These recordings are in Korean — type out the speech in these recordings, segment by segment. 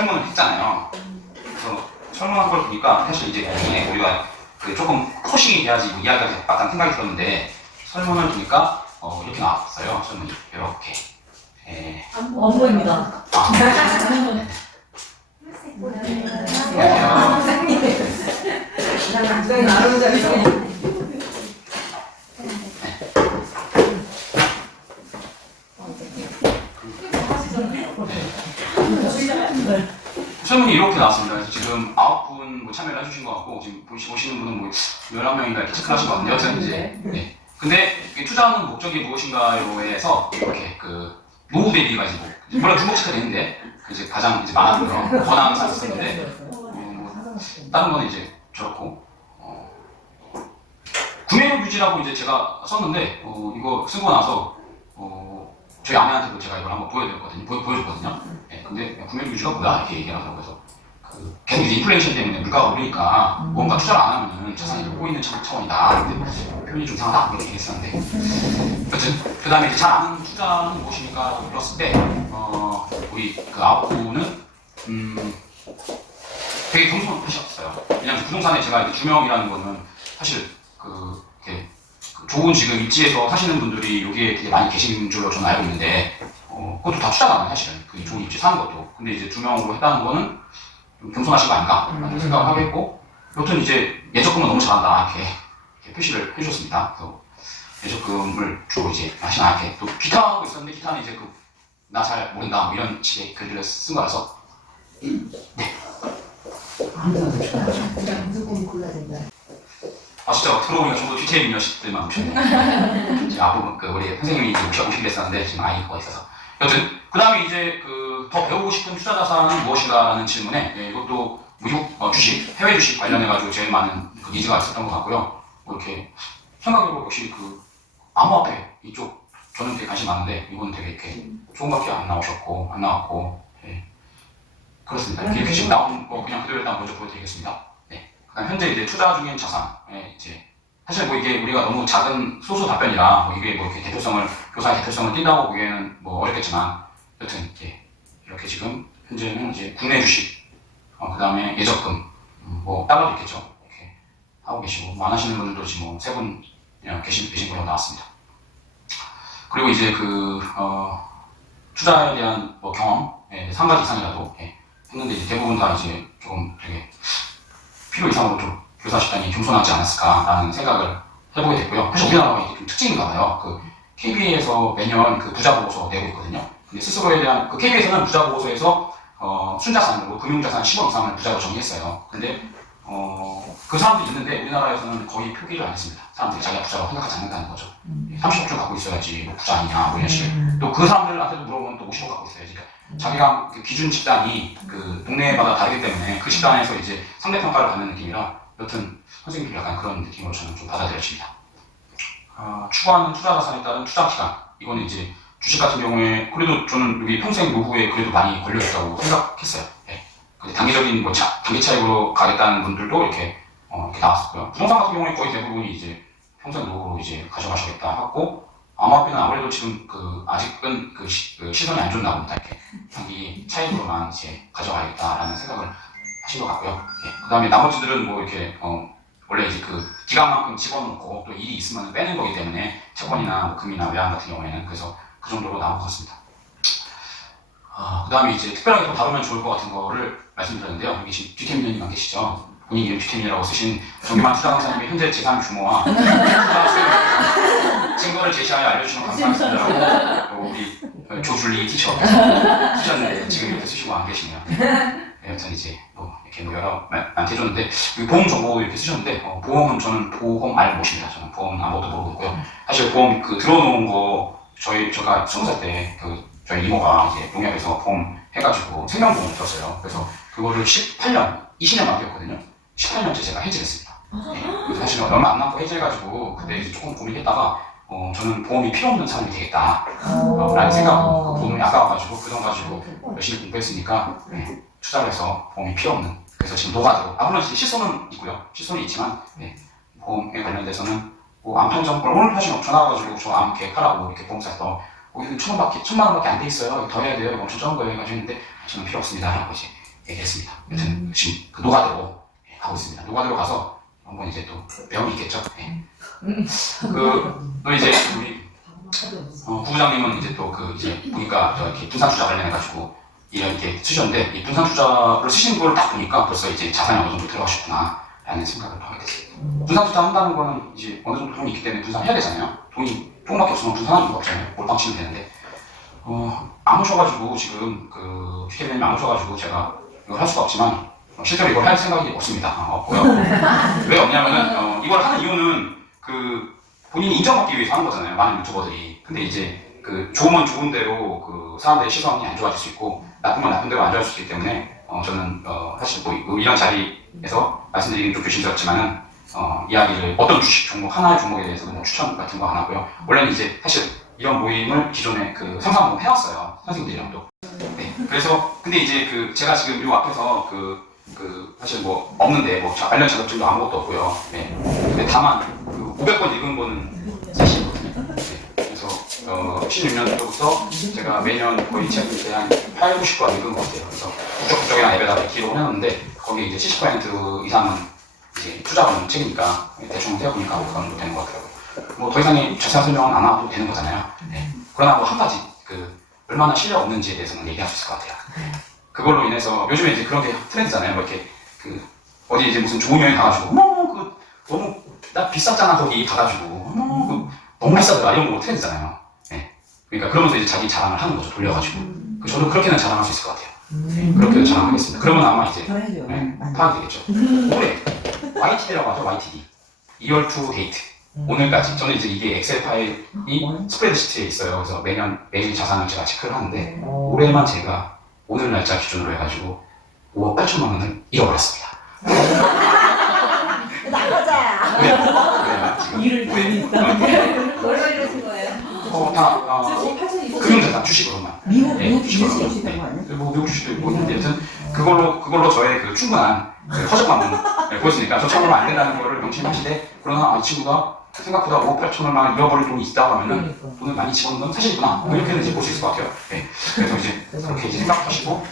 설문을 했잖아요. 그래서 설문한 걸 보니까 사실 이제 우리가 그 조금 코싱이 돼야지 뭐 이야기가 맞다는 생각이 들었는데 설문을 보니까 이렇게 나왔어요. 설문이 이렇게. 원고입니다. 안녕하세요. 설문이 이렇게 나왔습니다. 그래서 지금 9분 뭐 참여를 해주신 것 같고, 지금 보시는 분은 뭐 11명인가 이렇게 체크를 하신 것 같은데, 여튼 이제, 네. 근데 투자하는 목적이 무엇인가요에서 이렇게 그 노후 대비가 이제 뭐, 물론 중복체크가 되는데, 이제 가장 이제 많았고요. 권한을 썼었는데, 뭐, 다른 거는 이제 저렇고, 구매력 유지라고 이제 제가 썼는데, 이거 쓰고 나서, 저희 아내한테도 제가 이걸 한번 보여줬거든요. 네, 근데 구매력 유지가 뭐야? 이렇게 얘기하더라고요. 그래서 계속 이제 인플레이션 때문에 물가가 오르니까 뭔가 투자를 안 하면은 자산이 녹고 있는 차원이다. 근데 표현이 좀 이상하다. 그렇게 얘기했었는데. 여튼, 그 다음에 이제 잘 아는 투자는 무엇입니까? 물었을 때, 우리 그 9분은, 되게 겸손하셨어요. 왜냐면 부동산에 제가 이제 주명이라는 거는 사실 이렇게 좋은 지금 입지에서 사시는 분들이 여기에 되게 많이 계신 줄로 저는 알고 있는데, 그것도 다 투자가 아니에요, 사실은. 그 좋은 입지 사는 것도. 근데 이제 주명으로 했다는 거는 좀 겸손하신 거 아닌가? 라는 생각을 하겠고, 여튼 이제 예적금은 너무 잘한다. 이렇게 표시를 해주셨습니다. 그래서 예적금을 주로 이제 하시나 이렇게 또 기타하고 있었는데, 기타는 이제 나 잘 모른다. 뭐 이런 식의 글들을 쓴 거라서. 네. 무조건 골라야 된다. 진짜 들어보니까 저도 뒤태인 미녀식들만 오셨네요. 이제 앞부분 우리 선생님이 이제 오시기로 했었는데 지금 아이가 있어서. 여튼 그 다음에 이제 더 배우고 싶은 투자 자산은 무엇인가라는 질문에 이것도 미국 주식, 해외 주식 관련해가지고 제일 많은 그 니즈가 있었던 것 같고요. 뭐 이렇게 생각해보고 역시 암호화폐 이쪽 저는 되게 관심 많은데 이건 되게 이렇게 좋은 것밖에 안 나왔고 그렇습니다. 이렇게 지금 나온 거 그냥 그대로 일단 먼저 보여드리겠습니다. 현재 이제 투자 중인 자산에 이제 사실 뭐 이게 우리가 너무 작은 소수 답변이라 뭐 이게 뭐 이렇게 교사의 대표성을 띈다고 보기에는 뭐 어렵겠지만 여튼 이렇게 지금 현재는 이제 국내 주식 그 다음에 예적금 뭐 달러도 있겠죠. 이렇게 하고 계시고 뭐 안 하시는 분들도 지금 뭐 3분 계신 걸로 나왔습니다. 그리고 이제 투자에 대한 뭐 경험 3가지 이상이라도 했는데 이제 대부분 다 이제 조금 되게 필요 이상으로 좀 교사 집단이 겸손하지 않았을까라는 생각을 해보게 됐고요. 사실 우리나라가 이게 좀 특징인가 봐요. KB에서 매년 부자 보고서 내고 있거든요. 근데 스스로에 대한 KB에서는 부자 보고서에서 순자산으로 금융자산 10억 이상을 부자로 정의했어요. 근데 그 사람들이 있는데 우리나라에서는 거의 표기를 안 했습니다. 사람들이 자기가 부자라고 생각하지 않는다는 거죠. 30억 좀 갖고 있어야지 뭐 부자 아니냐 뭐 이런 식으로. 또 그 사람들한테도 물어보면 또 50억 갖고 있어야지. 자기가 기준 집단이 동네마다 다르기 때문에 그 집단에서 이제 상대평가를 받는 느낌이라 여튼 선생님들 약간 그런 느낌으로 저는 좀 받아들여집니다. 추구하는 투자 자산에 따른 투자 기간 이거는 이제 주식 같은 경우에 그래도 저는 여기 평생 노후에 그래도 많이 걸려있다고 생각했어요. 근데 단기적인 뭐 단기 차익으로 가겠다는 분들도 이렇게 나왔었고요. 부동산 같은 경우에 거의 대부분이 이제 평생 노후로 이제 가져가시겠다 하고 암호화폐는 아무래도 지금 아직은 시선이 안 좋나 봅니다. 이렇게 단기 차익으로만 이제 가져가야겠다라는 생각을 하신 것 같고요. 그 다음에 나머지들은 뭐 이렇게 원래 이제 기간만큼 집어넣고 또 일이 있으면 빼는 거기 때문에 채권이나 뭐 금이나 외환 같은 경우에는 그래서 그 정도로 나온 것 같습니다. 그 다음에 이제 특별하게 더 다루면 좋을 것 같은 거를 말씀드렸는데요. 여기 지금 뒤태민님이 안 계시죠? 본인 이름 뒤태민이라고 쓰신 정규만 투자 강사님의 현재 재산 규모와 투자 수익 증거를 제시하여 알려주시면 감사하겠습니다. 우리 조줄리 티처 쓰셨는데 지금 이렇게 쓰시고 안 계시네요. 여튼 이제 뭐 이렇게 뭐 여러 많게 해줬는데 보험 정보 이렇게 쓰셨는데 보험은 저는 보험 알 못입니다. 저는 보험 아무것도 모르고 있고요. 사실 보험 들어놓은 거 제가 20살 때 저희 이모가 이제 농협에서 보험 해가지고 생명보험 들었어요. 그래서 그거를 18년, 20년 만기였거든요. 18년째 제가 해지했습니다. 그래서 사실 얼마 안 남고 해지해가지고 그때 이제 조금 고민했다가 저는 보험이 필요 없는 사람이 되겠다 라는 생각으로 보험이 아까워가지고 그 돈 가지고 열심히 공부했으니까 투자를 해서 보험이 필요 없는 그래서 지금 노가대로 물론 실손은 있고요. 실손이 있지만 보험에 관련돼서는 뭐 암 판정 오늘 사실 전화 와가지고 저 암 계획하라고 이렇게 보험사에서 이거 1,000만 원밖에 안 돼 있어요. 더 해야 돼요. 이거 엄청 적은 거예요. 해가지고 했는데 저는 필요 없습니다. 라고 이제 얘기했습니다. 여튼 지금 그 노가다로 가고 있습니다. 노가다로 가서 한번 이제 또 배움이 있겠죠. 또 이제 우리 부부장님은 이제 또 그 이제 보니까 저 이렇게 분산 투자 관련해가지고 이렇게 쓰셨는데 이 분산 투자를 쓰신 걸 딱 보니까 벌써 이제 자산이 어느 정도 들어가셨구나 라는 생각을 하게 됐습니다. 분산 투자 한다는 거는 이제 어느 정도 돈이 있기 때문에 분산해야 되잖아요. 돈이 조금밖에 없으면 분산하는 이유가 없잖아요. 몰빵 치면 되는데 안 오셔가지고 지금 그 피케님이 안 오셔가지고 제가 이걸 할 수가 없지만 실제로 이걸 할 생각이 없습니다. 없고요. 왜 없냐면은 이걸 하는 이유는 그 본인이 인정받기 위해서 하는 거잖아요. 많은 유튜버들이. 근데 이제 그 좋으면 좋은 대로 그 사람들의 시선이 안 좋아질 수 있고 나쁘면 나쁜 대로 안 좋아질 수 있기 때문에 저는 사실 뭐 이런 자리에서 말씀드리긴 좀 조심스럽지만은 이야기를 어떤 주식 종목 하나의 종목에 대해서 뭐 추천 같은 거 안 하고요. 원래는 이제 사실 이런 모임을 기존에 그 상상 한번 해왔어요. 선생님들이랑도. 네. 그래서 근데 이제 그 제가 지금 요 앞에서 그 사실 뭐 없는데 뭐 관련 자격증도 아무것도 없고요. 네. 근데 다만 그 500권 읽은 거는 사실이거든요. 네. 그래서 16년도부터 제가 매년 거의 책을 한 8, 90권 읽은 것 같아요. 그래서 국적이나 앱에다가 기록을 해놨는데 거기에 이제 70% 이상은 이제 투자하는 책이니까 대충 세어보니까 그 정도 되는 것 같더라고요. 뭐 더 이상의 자세한 설명은 안 하도 되는 거잖아요. 네. 그러나 뭐 한 가지 그 얼마나 실력 없는지에 대해서는 얘기할 수 있을 것 같아요. 그걸로 인해서 요즘에 이제 그런 게 트렌드잖아요. 뭐 이렇게 그 어디 이제 무슨 좋은 여행 가가지고 너무 나 비쌌잖아 거기 가가지고 너무 비싸더라 이런 거 트렌드잖아요. 네. 그러니까 그러면서 이제 자기 자랑을 하는 거죠. 돌려가지고. 저도 그렇게는 자랑할 수 있을 것 같아요. 네. 그렇게는 자랑하겠습니다. 그러면 아마 이제 네, 파악이 되겠죠. 올해 YTD라고 하죠. YTD. 2월 to date. 오늘까지. 저는 이제 이게 엑셀 파일이 스프레드시트에 있어요. 그래서 매일 자산을 제가 체크를 하는데 올해만 제가 오늘 날짜 기준으로 해가지고 5억 8천만 원을 잃어버렸습니다. 나가자. 네, 일을 돈이 있다는 뭘로 이러신 거예요? 다 금융자산 주식으로만. 미국 주식으로만. 주식 있다는 거 아니야? 뭐 미국 주식도 있고 있는데 여튼 그걸로 저의 그 충분한 그 허접함을 보였으니까 저처럼 안 된다는 거를 명심하시되 그러나 이 친구가 생각보다 5억 8천만 잃어버릴 돈이 있다고 하면은 돈을 많이 집어넣는 건 사실이구나. 이렇게는 이제 볼 수 있을 것 같아요. 네. 그래서 이제 그렇게 이제 생각하시고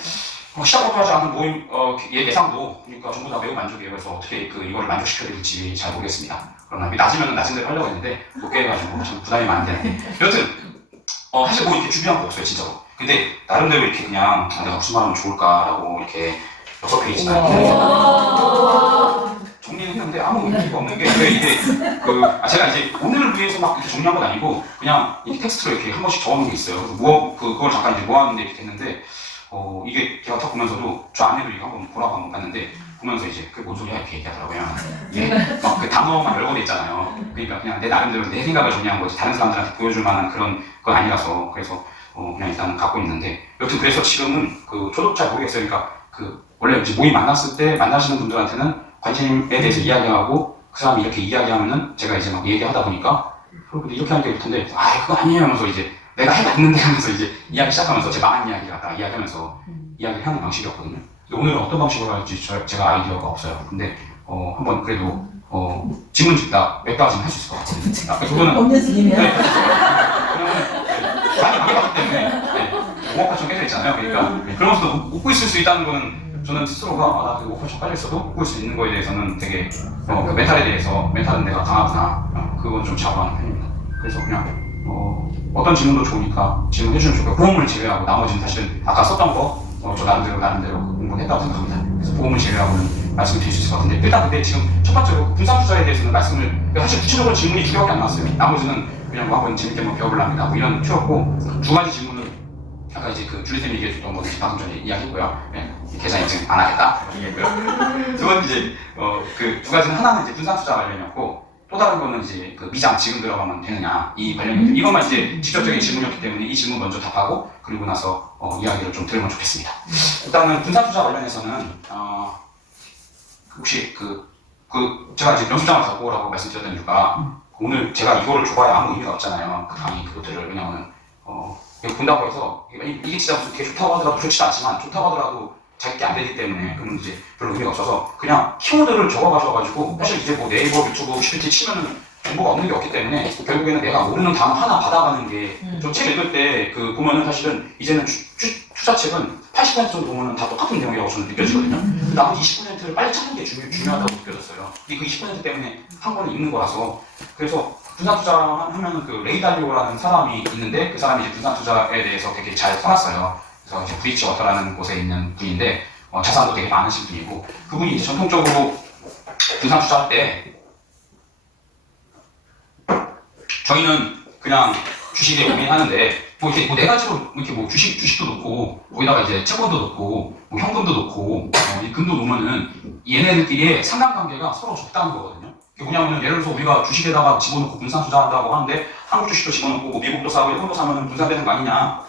시작부터 하지 않은 모임 예상도 그러니까 전부 다 매우 만족이에요. 그래서 어떻게 이거를 만족시켜야 될지 잘 모르겠습니다. 그러나 낮으면 낮은 대로 하려고 했는데 높게 해가지고 참 부담이 많은데 여튼 사실 뭐 이렇게 준비한 거 없어요 진짜로. 근데 나름대로 이렇게 그냥 내가 무슨 말 하면 좋을까라고 이렇게 6페이지나 정리를 했는데 아무 의미가 없는 게 왜 이게 제가 이제 오늘을 위해서 막 이렇게 정리한 건 아니고 그냥 이렇게 텍스트로 이렇게 한 번씩 적어놓은 게 있어요. 그래서 그걸 잠깐 이제 모았는데 이렇게 됐는데 이게 제가 딱 보면서도 저 안에도 이거 한번 보라고 한번 봤는데 보면서 이제 그게 뭔 소리야 이렇게 얘기하더라고요. 이게 막 그 단어만 여러 개 있잖아요. 그러니까 그냥 내 나름대로 내 생각을 정리한 거지 다른 사람들한테 보여줄 만한 그런 건 아니라서 그래서 그냥 일단 갖고 있는데 여튼 그래서 지금은 저도 잘 모르겠어요. 그러니까 원래 이제 모임 만났을 때 만나시는 분들한테는 관심에 대해서 이야기하고 그 사람이 이렇게 이야기하면은 제가 이제 막 얘기하다 보니까 근데 이렇게 하니까 이럴 텐데 그거 아니에요 하면서 이제 내가 해봤는데 하면서 이제 이야기 시작하면서 제 망한 이야기 갖다가 이야기하면서 이야기를 하는 방식이었거든요. 오늘은 어떤 방식으로 할지 제가 아이디어가 없어요. 근데 한번 그래도 질문 몇 가지는 할 수 있을 것 같거든요. 그거는 없는 스님이야. 많이 바뀌었기 때문에 5억 8천 깨져 있잖아요. 그러니까 그러면서도 웃고 있을 수 있다는 거는 저는 스스로가 나 5억 8천 깔려 있어도 웃고 있을 수 있는 거에 대해서는 되게 그 멘탈은 내가 강하구나. 그건 좀 자부하는 편입니다. 그래서 그냥 어떤 질문도 좋으니까 질문해 주시면 좋고요. 보험을 제외하고 나머지는 사실은 아까 썼던 거 저 나름대로 공부했다고 생각합니다. 그래서 보험을 제외하고는 말씀을 드릴 수 있을 것 같은데 일단 근데 지금 첫 번째로 분산 투자에 대해서는 말씀을 사실 구체적으로 질문이 두 개밖에 안 나왔어요. 나머지는 그냥 뭐 한번 재밌게 한번 배워보려 합니다. 뭐 이런 튀었고 두 가지 질문은 아까 이제 줄리쌤이 얘기해줬던 거 방금 전에 이야기했고요. 네, 계좌 인증 안 하겠다 얘기했고요. 두 번째 이제 그 두 가지는 하나는 이제 분산 투자 관련이었고 또 다른 거는 이제 미장 지금 들어가면 되느냐 이 관련인데 이것만 이제 직접적인 질문이었기 때문에 이 질문 먼저 답하고 그리고 나서 이야기를 좀 들으면 좋겠습니다. 일단은 분산 투자 관련해서는 혹시 제가 이제 연습장을 갖고 오라고 말씀드렸던 이유가 오늘 제가 이거를 줘봐야 아무 의미가 없잖아요. 그 강의 그것들을 왜냐하면 이거 본다고 해서 이게 진짜 무슨 개 좋다고 하더라도 좋지도 않지만 좋다고 하더라도 자기 게 안 되기 때문에 그러면 이제 별로 의미가 없어서 그냥 키워드를 적어가셔가지고 사실 이제 뭐 네이버, 유튜브, GPT 치면은 정보가 없는 게 없기 때문에 결국에는 내가 모르는 단어 하나 받아가는 게 좀 책 읽을 때 그 보면은 사실은 이제는 투자책은 80% 정도 보면은 다 똑같은 내용이라고 저는 느껴지거든요. 나머지 20%를 빨리 찾는 게 중요하다고 느껴졌어요. 그 20% 때문에 한 권을 읽는 거라서. 그래서 분산 투자 하면은 그 레이 달리오라는 사람이 있는데 그 사람이 이제 분산 투자에 대해서 되게 잘 써놨어요. 그래서 이제 브리지워터라는 곳에 있는 분인데 자산도 되게 많으신 분이고 그분이 이제 전통적으로 분산 투자할 때 저희는 그냥 주식에 고민하는데 뭐 이렇게 뭐 네 가지로 이렇게 뭐 주식도 넣고 거기다가 이제 채권도 넣고 뭐 현금도 넣고 이 금도 넣으면은 얘네들끼리의 상관관계가 서로 적다는 거거든요. 그게 뭐냐면은 예를 들어서 우리가 주식에다가 집어넣고 분산 투자한다고 하는데 한국 주식도 집어넣고 뭐 미국도 사고 일본도 사면은 분산되는 거 아니냐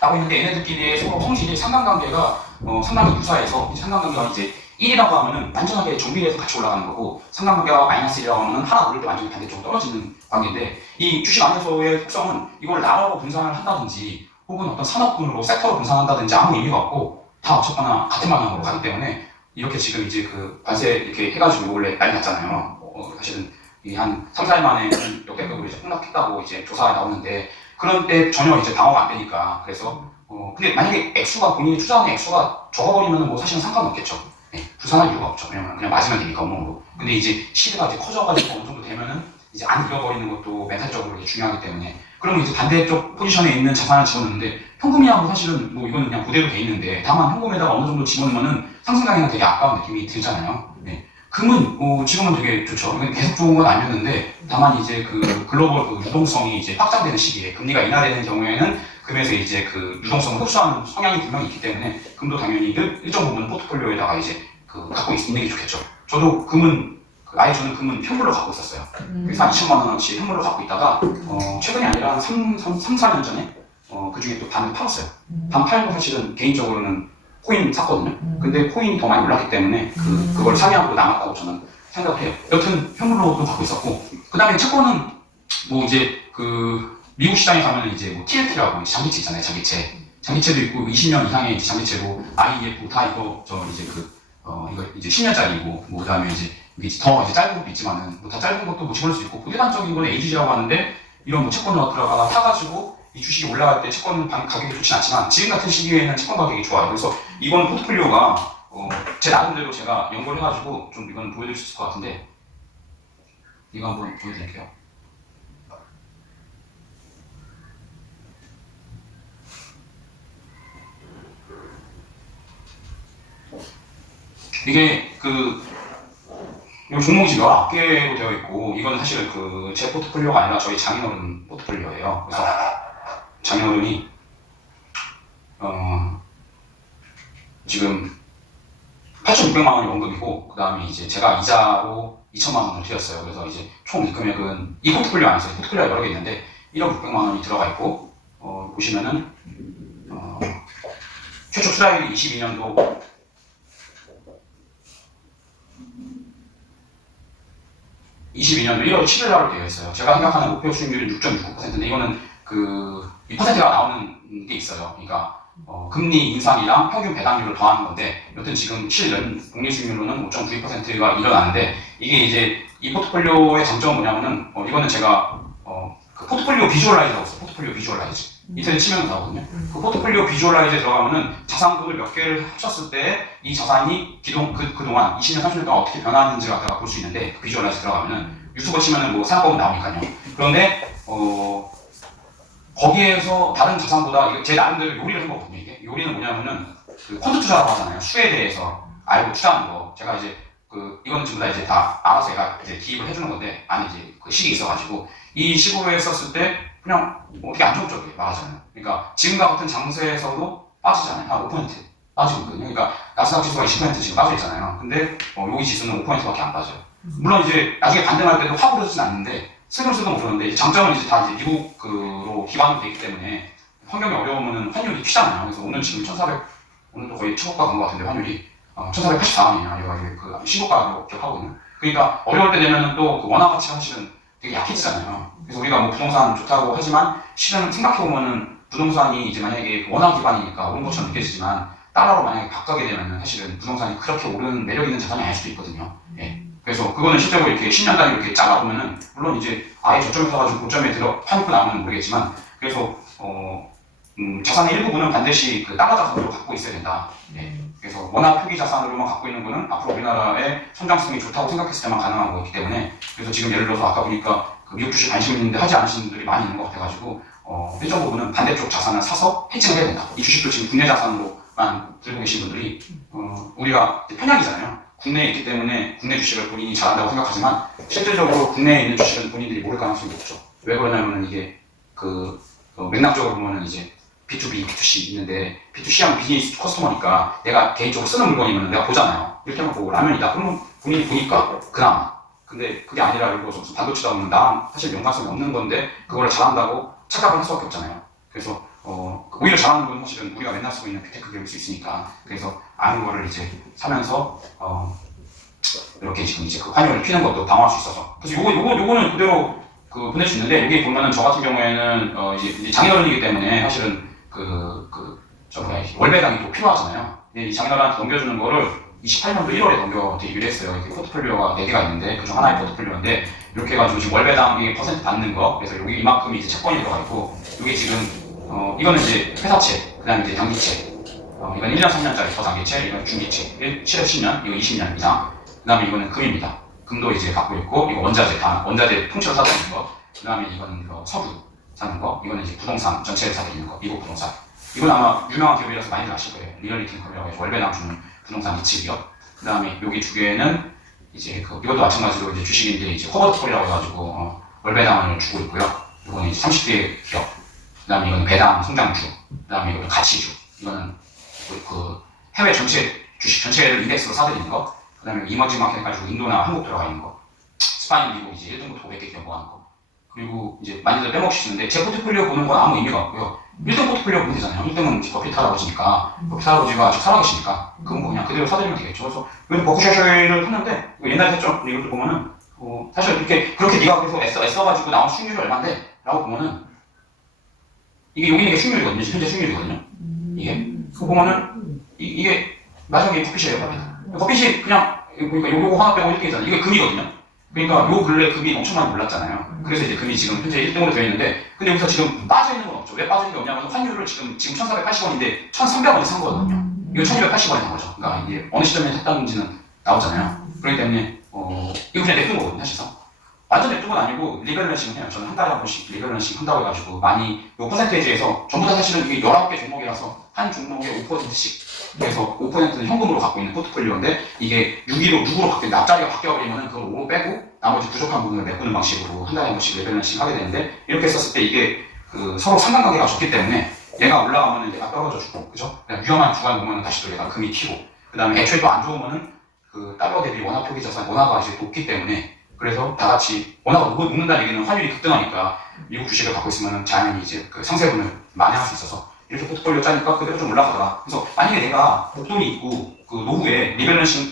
라고 했는데 얘네들끼리의 서로 성질이 상관관계가 상당히 유사해서 이제 상관관계가 이제 1이라고 하면은 완전하게 정비례해서 같이 올라가는 거고 상관관계가 마이너스 1이라고 하면은 하나 오를 때 완전히 반대쪽으로 떨어지는 관계인데 이 주식 안에서의 특성은 이걸 나라로 분산을 한다든지 혹은 어떤 산업군으로 섹터로 분산한다든지 아무 의미가 없고 다 어쨌거나 같은 방향으로 가기 때문에 이렇게 지금 이제 그 관세 이렇게 해가지고 원래 난리 났잖아요. 사실은 한 3, 4일 만에 역대급으로 이제 폭락했다고 이제 조사가 나오는데 그런 때 전혀 이제 방어가 안 되니까 그래서 근데 만약에 액수가 본인이 투자하는 액수가 적어버리면 뭐 사실은 상관없겠죠. 네, 불산할 이유가 없죠. 왜냐면 그냥 맞으면 되니까 온몸으로. 근데 이제 시대가 이제 커져가지고 어느 정도 되면은 이제 안 잃어버리는 것도 멘탈적으로 이제 중요하기 때문에 그러면 이제 반대쪽 포지션에 있는 자산을 집어넣는데 현금이하고 사실은 뭐 이거는 그냥 그대로 돼 있는데 다만 현금에다가 어느 정도 집어넣으면은 상승장에는 되게 아까운 느낌이 들잖아요. 네. 금은 지금은 되게 좋죠. 계속 좋은 건 아니었는데 다만 이제 그 글로벌 그 유동성이 이제 확장되는 시기에 금리가 인하되는 경우에는 금에서 이제 그 유동성을 흡수하는 성향이 분명히 있기 때문에 금도 당연히 일정 부분 포트폴리오에다가 이제 그 갖고 있는 게 좋겠죠. 저도 금은 아예 저는 금은 현물로 갖고 있었어요. 그래서 한 2천만 원어치 현물로 갖고 있다가 최근이 아니라 한 3, 4년 전에 그 중에 또 반을 팔았어요. 반 팔고 사실은 개인적으로는 코인 샀거든요. 근데 코인이 더 많이 올랐기 때문에 그걸 상회하고 남았다고 저는 생각해요. 여튼 현물로도 갖고 있었고 그 다음에 채권은 뭐 이제 그 미국 시장에 가면 이제 뭐 TLT라고 장기채 있잖아요. 장기채도 있고 20년 이상의 장기채로 IEF 다 이거 저 이제 이거 이제 10년짜리고 뭐 그다음에 이제 더 이제 짧은 것도 있지만은 뭐 다 짧은 것도 뭐 집어넣을 수 있고 일반적인 거는 AGG라고 하는데 이런 뭐 채권을 들어가다 사가지고 이 주식이 올라갈 때 채권 가격이 좋진 않지만 지금 같은 시기에는 채권 가격이 좋아요. 그래서 이건 포트폴리오가 제 나름대로 제가 연구를 해가지고 좀 이건 보여드릴 수 있을 것 같은데 이거 한번 보여드릴게요. 이게 이 종목이 지금 19개로 되어 있고 이건 사실 제 포트폴리오가 아니라 저희 장인어른 포트폴리오예요. 그래서 장인어른이 지금 8,600만 원이 원금이고 그 다음에 이제 제가 이자로 2천만 원을 드렸어요. 그래서 이제 총 이 금액은 이 포트폴리오 안에서 포트폴리오가 여러 개 있는데 1억 600만 원이 들어가 있고 보시면은 최초 투자율이 22년도 1월 7일 날로 되어 있어요. 제가 생각하는 목표 수익률은 6.69%인데 이거는 이 퍼센트가 나오는 게 있어요. 그러니까 금리 인상이랑 평균 배당률을 더하는 건데 여튼 지금 실년 복리 수익률로는 5.92%가 일어나는데 이게 이제 이 포트폴리오의 장점은 뭐냐면은 이거는 제가 그 포트폴리오 비주얼라이즈라고 있어요. 포트폴리오 비주얼라이즈 인터넷 치면 나오거든요. 그 포트폴리오 비주얼라이즈에 들어가면은 자산급을 몇 개를 합쳤을 때 이 자산이 그동안 20년, 30년 동안 어떻게 변하는지를 갖다가 볼 수 있는데 그 비주얼라이즈 들어가면은 유튜버 치면은 뭐 생각보면 나오니까요. 그런데 거기에서 다른 자산보다 제 나름대로 요리를 한 거거든요. 이게 요리는 뭐냐면은 그 펀드 투자라고 하잖아요. 수에 대해서 알고 투자하는 거. 제가 이제 이거는 전부 다 이제 다 알아서 얘가 이제 기입을 해주는 건데 안에 이제 그 식이 있어가지고 이 식으로 했었을 때 그냥 어떻게 안정적이에요. 말하자면. 그러니까 지금과 같은 장세에서도 빠지잖아요. 한 5% 빠지고 있거든요. 그러니까 나스닥 지수가 20% 지금 빠져 있잖아요. 근데 여기 지수는 5%밖에 안 빠져요. 물론 이제 나중에 반등할 때도 확 오르진 않는데 슬금슬금 오르는데 장점은 이제 다 이제 미국으로 기반으로 되기 때문에 환경이 어려우면은 환율이 튀잖아요. 그래서 오늘 지금 1,400 오늘도 거의 최고가 간 것 같은데 환율이 1,484원이에요. 여기가 신고가로 기억하거든요. 그러니까 어려울 때 되면은 또 원화 가치가 사실은 되게 약해지잖아요. 그래서 우리가 뭐 부동산 좋다고 하지만 실은 생각해보면은 부동산이 이제 만약에 원화 기반이니까 오른 것처럼 느껴지지만 달러로 만약에 바꾸게 되면은 사실은 부동산이 그렇게 오른 매력 있는 자산이 아닐 수도 있거든요. 예. 그래서 그거는 실제로 이렇게 10년 단위로 이렇게 짜가보면은 물론 이제 아예 저점에서 가지고 고점에 파놓고 나오면 모르겠지만 그래서 자산의 일부분은 반드시 그 달러 자산으로 갖고 있어야 된다. 예. 그래서 원화 표기 자산으로만 갖고 있는 거는 앞으로 우리나라의 성장성이 좋다고 생각했을 때만 가능한 거기 때문에 그래서 지금 예를 들어서 아까 보니까 그 미국 주식 관심 있는데 하지 않으시는 분들이 많이 있는 것 같아가지고 일정 부분은 반대쪽 자산을 사서 해칭을 해야 된다. 이 주식도 지금 국내 자산으로만 들고 계신 분들이 우리가 편향이잖아요. 국내에 있기 때문에 국내 주식을 본인이 잘한다고 생각하지만 실질적으로 국내에 있는 주식은 본인들이 모를 가능성이 높죠. 왜 그러냐면은 이게 맥락적으로 보면은 이제 B2B, B2C 있는데 B2C 하면 비즈니스 커스터머니까 내가 개인적으로 쓰는 물건이면 내가 보잖아요. 이렇게 하면 보고 라면이다. 그러면 본인이 보니까 그나마. 근데 그게 아니라 예를 들어서 무슨 반도체다 보면 나랑 사실 연관성이 없는 건데 그걸 잘한다고 착각을 할 수밖에 없잖아요. 그래서 오히려 잘하는 건 사실은 우리가 맨날 쓰고 있는 빅테크 기업일 수 있으니까 그래서 아는 거를 이제 사면서 이렇게 지금 이제 그 환율을 피는 것도 방어할 수 있어서 그래서 요거는 그대로 보낼 수 있는데 여기 보면은 저 같은 경우에는 이제 장인어른이기 때문에 사실은 월배당이 또 필요하잖아요. 근데 이 장인어른한테 넘겨주는 거를 28년도 1월에 넘겨드리기로 했어요. 이렇게 포트폴리오가 4개가 있는데 그중 하나의 포트폴리오인데 이렇게 해가지고 지금 월배당이 퍼센트 받는 거 그래서 여기 이만큼이 이제 채권이 들어가 있고 이게 지금 이거는 이제 회사채 그 다음에 이제 단기채 이건 1년 3년짜리 저단기채 이건 중기채 7에서 10년 이거 20년 이상 그 다음에 이거는 금입니다. 금도 이제 갖고 있고 이거 원자재 통째로 사고 있는 거 그 다음에 이거는 석유 사는 거 이거는 이제 부동산 전체를 사고 있는 거 미국 부동산 이건 아마 유명한 기업이라서 많이들 아실 거예요. 리얼리티 인컴이라고 해서 월배당 주는 부동산 이츠 기업 그 다음에 여기 두 개는 이제 이것도 마찬가지로 이제 주식인들이 이제 코버트폴이라고 해가지고 월배당을 주고 있고요. 이거는 이제 30개 기업 그 다음에 이거는 배당 성장주 그 다음에 이거는 가치주 이거는 그 해외 전체 주식 전체를 인덱스로 사들이는 거 그 다음에 이머징 마켓 해가지고 인도나 한국 들어가 있는 거 스파인 미국 이제 1등부터 500개 기업 모아놓은 거 그리고 이제 많이들 빼먹으시는데 제 포트폴리오 보는 건 아무 의미가 없고요. 1등 포트폴리오 보면 되잖아요. 1등은 버핏 할아버지니까 버핏 할아버지가 아직 살아계시니까 그건 뭐 그냥 그대로 사드리면 되겠죠. 그래서 여기 버크셔셔를 했는데 옛날에 했죠. 이것도 보면은 사실 그렇게 네가 그래서 애써가지고 나온 수익률이 얼마인데? 라고 보면은 이게 여기 있는 게 수익률이거든요. 현재 수익률이거든요. 이게 그거 보면은 이게 마지막에 버핏이에요. 버핏이 그냥 그러니까 요거 하나 빼고 1등이잖아요. 이게 금이거든요. 그러니까 요 근래 금이 엄청 많이 올랐잖아요. 그래서 이제 금이 지금 현재 1등으로 되어 있는데 근데 여기서 지금 빠져있는 건 없죠. 왜 빠져있는 게 없냐면 환율을 지금 1480원인데 1300원에 산 거거든요. 이거 1280원에 산 거죠. 그러니까 이게 어느 시점에 샀다는지는 나오잖아요. 그렇기 때문에 이거 그냥 냅둔 거거든요. 사실상 완전 냅둔 건 아니고 리밸런싱을 해요. 저는 한 달에 한 번씩 리밸런싱 한다고 해가지고 많이 요 퍼센테이지에서 전부 다 사실은 이게 19개 종목이라서 한 종목에 5%씩 그래서 5%는 현금으로 갖고 있는 포트폴리오인데 이게 6으로 갖고 있는데 앞자리가 바뀌어버리면 그걸 5로 빼고 나머지 부족한 부분을 메꾸는 방식으로 한 달에 한 번씩 리밸런싱 하게 되는데 이렇게 했었을 때 이게 서로 상관관계가 좋기 때문에 얘가 올라가면 얘가 떨어져 주고 그죠? 위험한 구간 보면 다시 또 얘가 금이 튀고 그 다음에 애초에 또 안 좋으면은 그 달러 대비 원화 표기 자산 원화가 이제 높기 때문에 그래서 다 같이 원화가 녹는다는 얘기는 환율이 급등하니까 미국 주식을 갖고 있으면 자연히 이제 그 상세분을 만회할 수 있어서 이렇게 포트폴리오 짜니까 그대로 좀 올라가더라. 그래서 만약에 내가 목돈이 있고 그 노후에 리밸런싱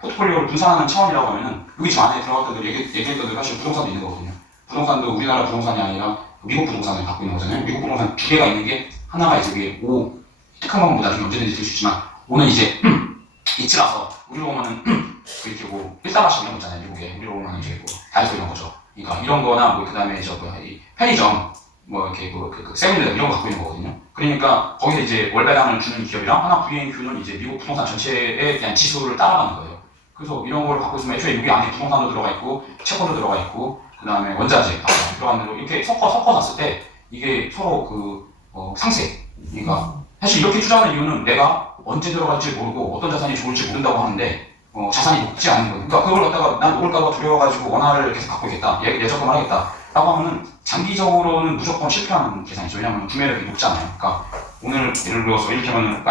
포트폴리오를 분산하는 차원이라고 하면은 여기 저 안에 들어갔던 들 얘기했던 들 사실 부동산도 있는 거거든요. 부동산도 우리나라 부동산이 아니라 미국 부동산을 갖고 있는 거잖아요. 미국 부동산 두 개가 있는 게 하나가 이제 5 택한 방법보다 나중에 언제든지 될 수 있지만 5는 이제 이츠라서 우리로 보면은 이렇게 뭐 1달러씩 이런 거 있잖아요. 미국에 우리로 보면 이제 뭐 다이소 이런 거죠. 그러니까 이런 거나 뭐 그다음에 이 편의점 뭐 이렇게 세븐일레븐 이런 거 갖고 있는 거거든요. 그러니까 거기서 이제 월배당을 주는 기업이랑 하나 VNQ는 이제 미국 부동산 전체에 대한 지수를 따라가는 거예요. 그래서 이런 걸 갖고 있으면 애초에 여기 안에 부동산도 들어가 있고 채권도 들어가 있고 그 다음에 원자재 들어가는 대로 이렇게 섞어놨을 때 이게 서로 상세. 그러니까 사실 이렇게 투자하는 이유는 내가 언제 들어갈지 모르고 어떤 자산이 좋을지 모른다고 하는데 자산이 높지 않은 거예요. 그러니까 그걸 갖다가 난 녹을까봐 두려워가지고 원화를 계속 갖고 있겠다. 예적금을 하겠다. 라고 하면은 장기적으로는 무조건 실패하는 계산이죠. 왜냐하면 구매력이 높잖아요. 그러니까 오늘 예를 들어서 이렇게 하면은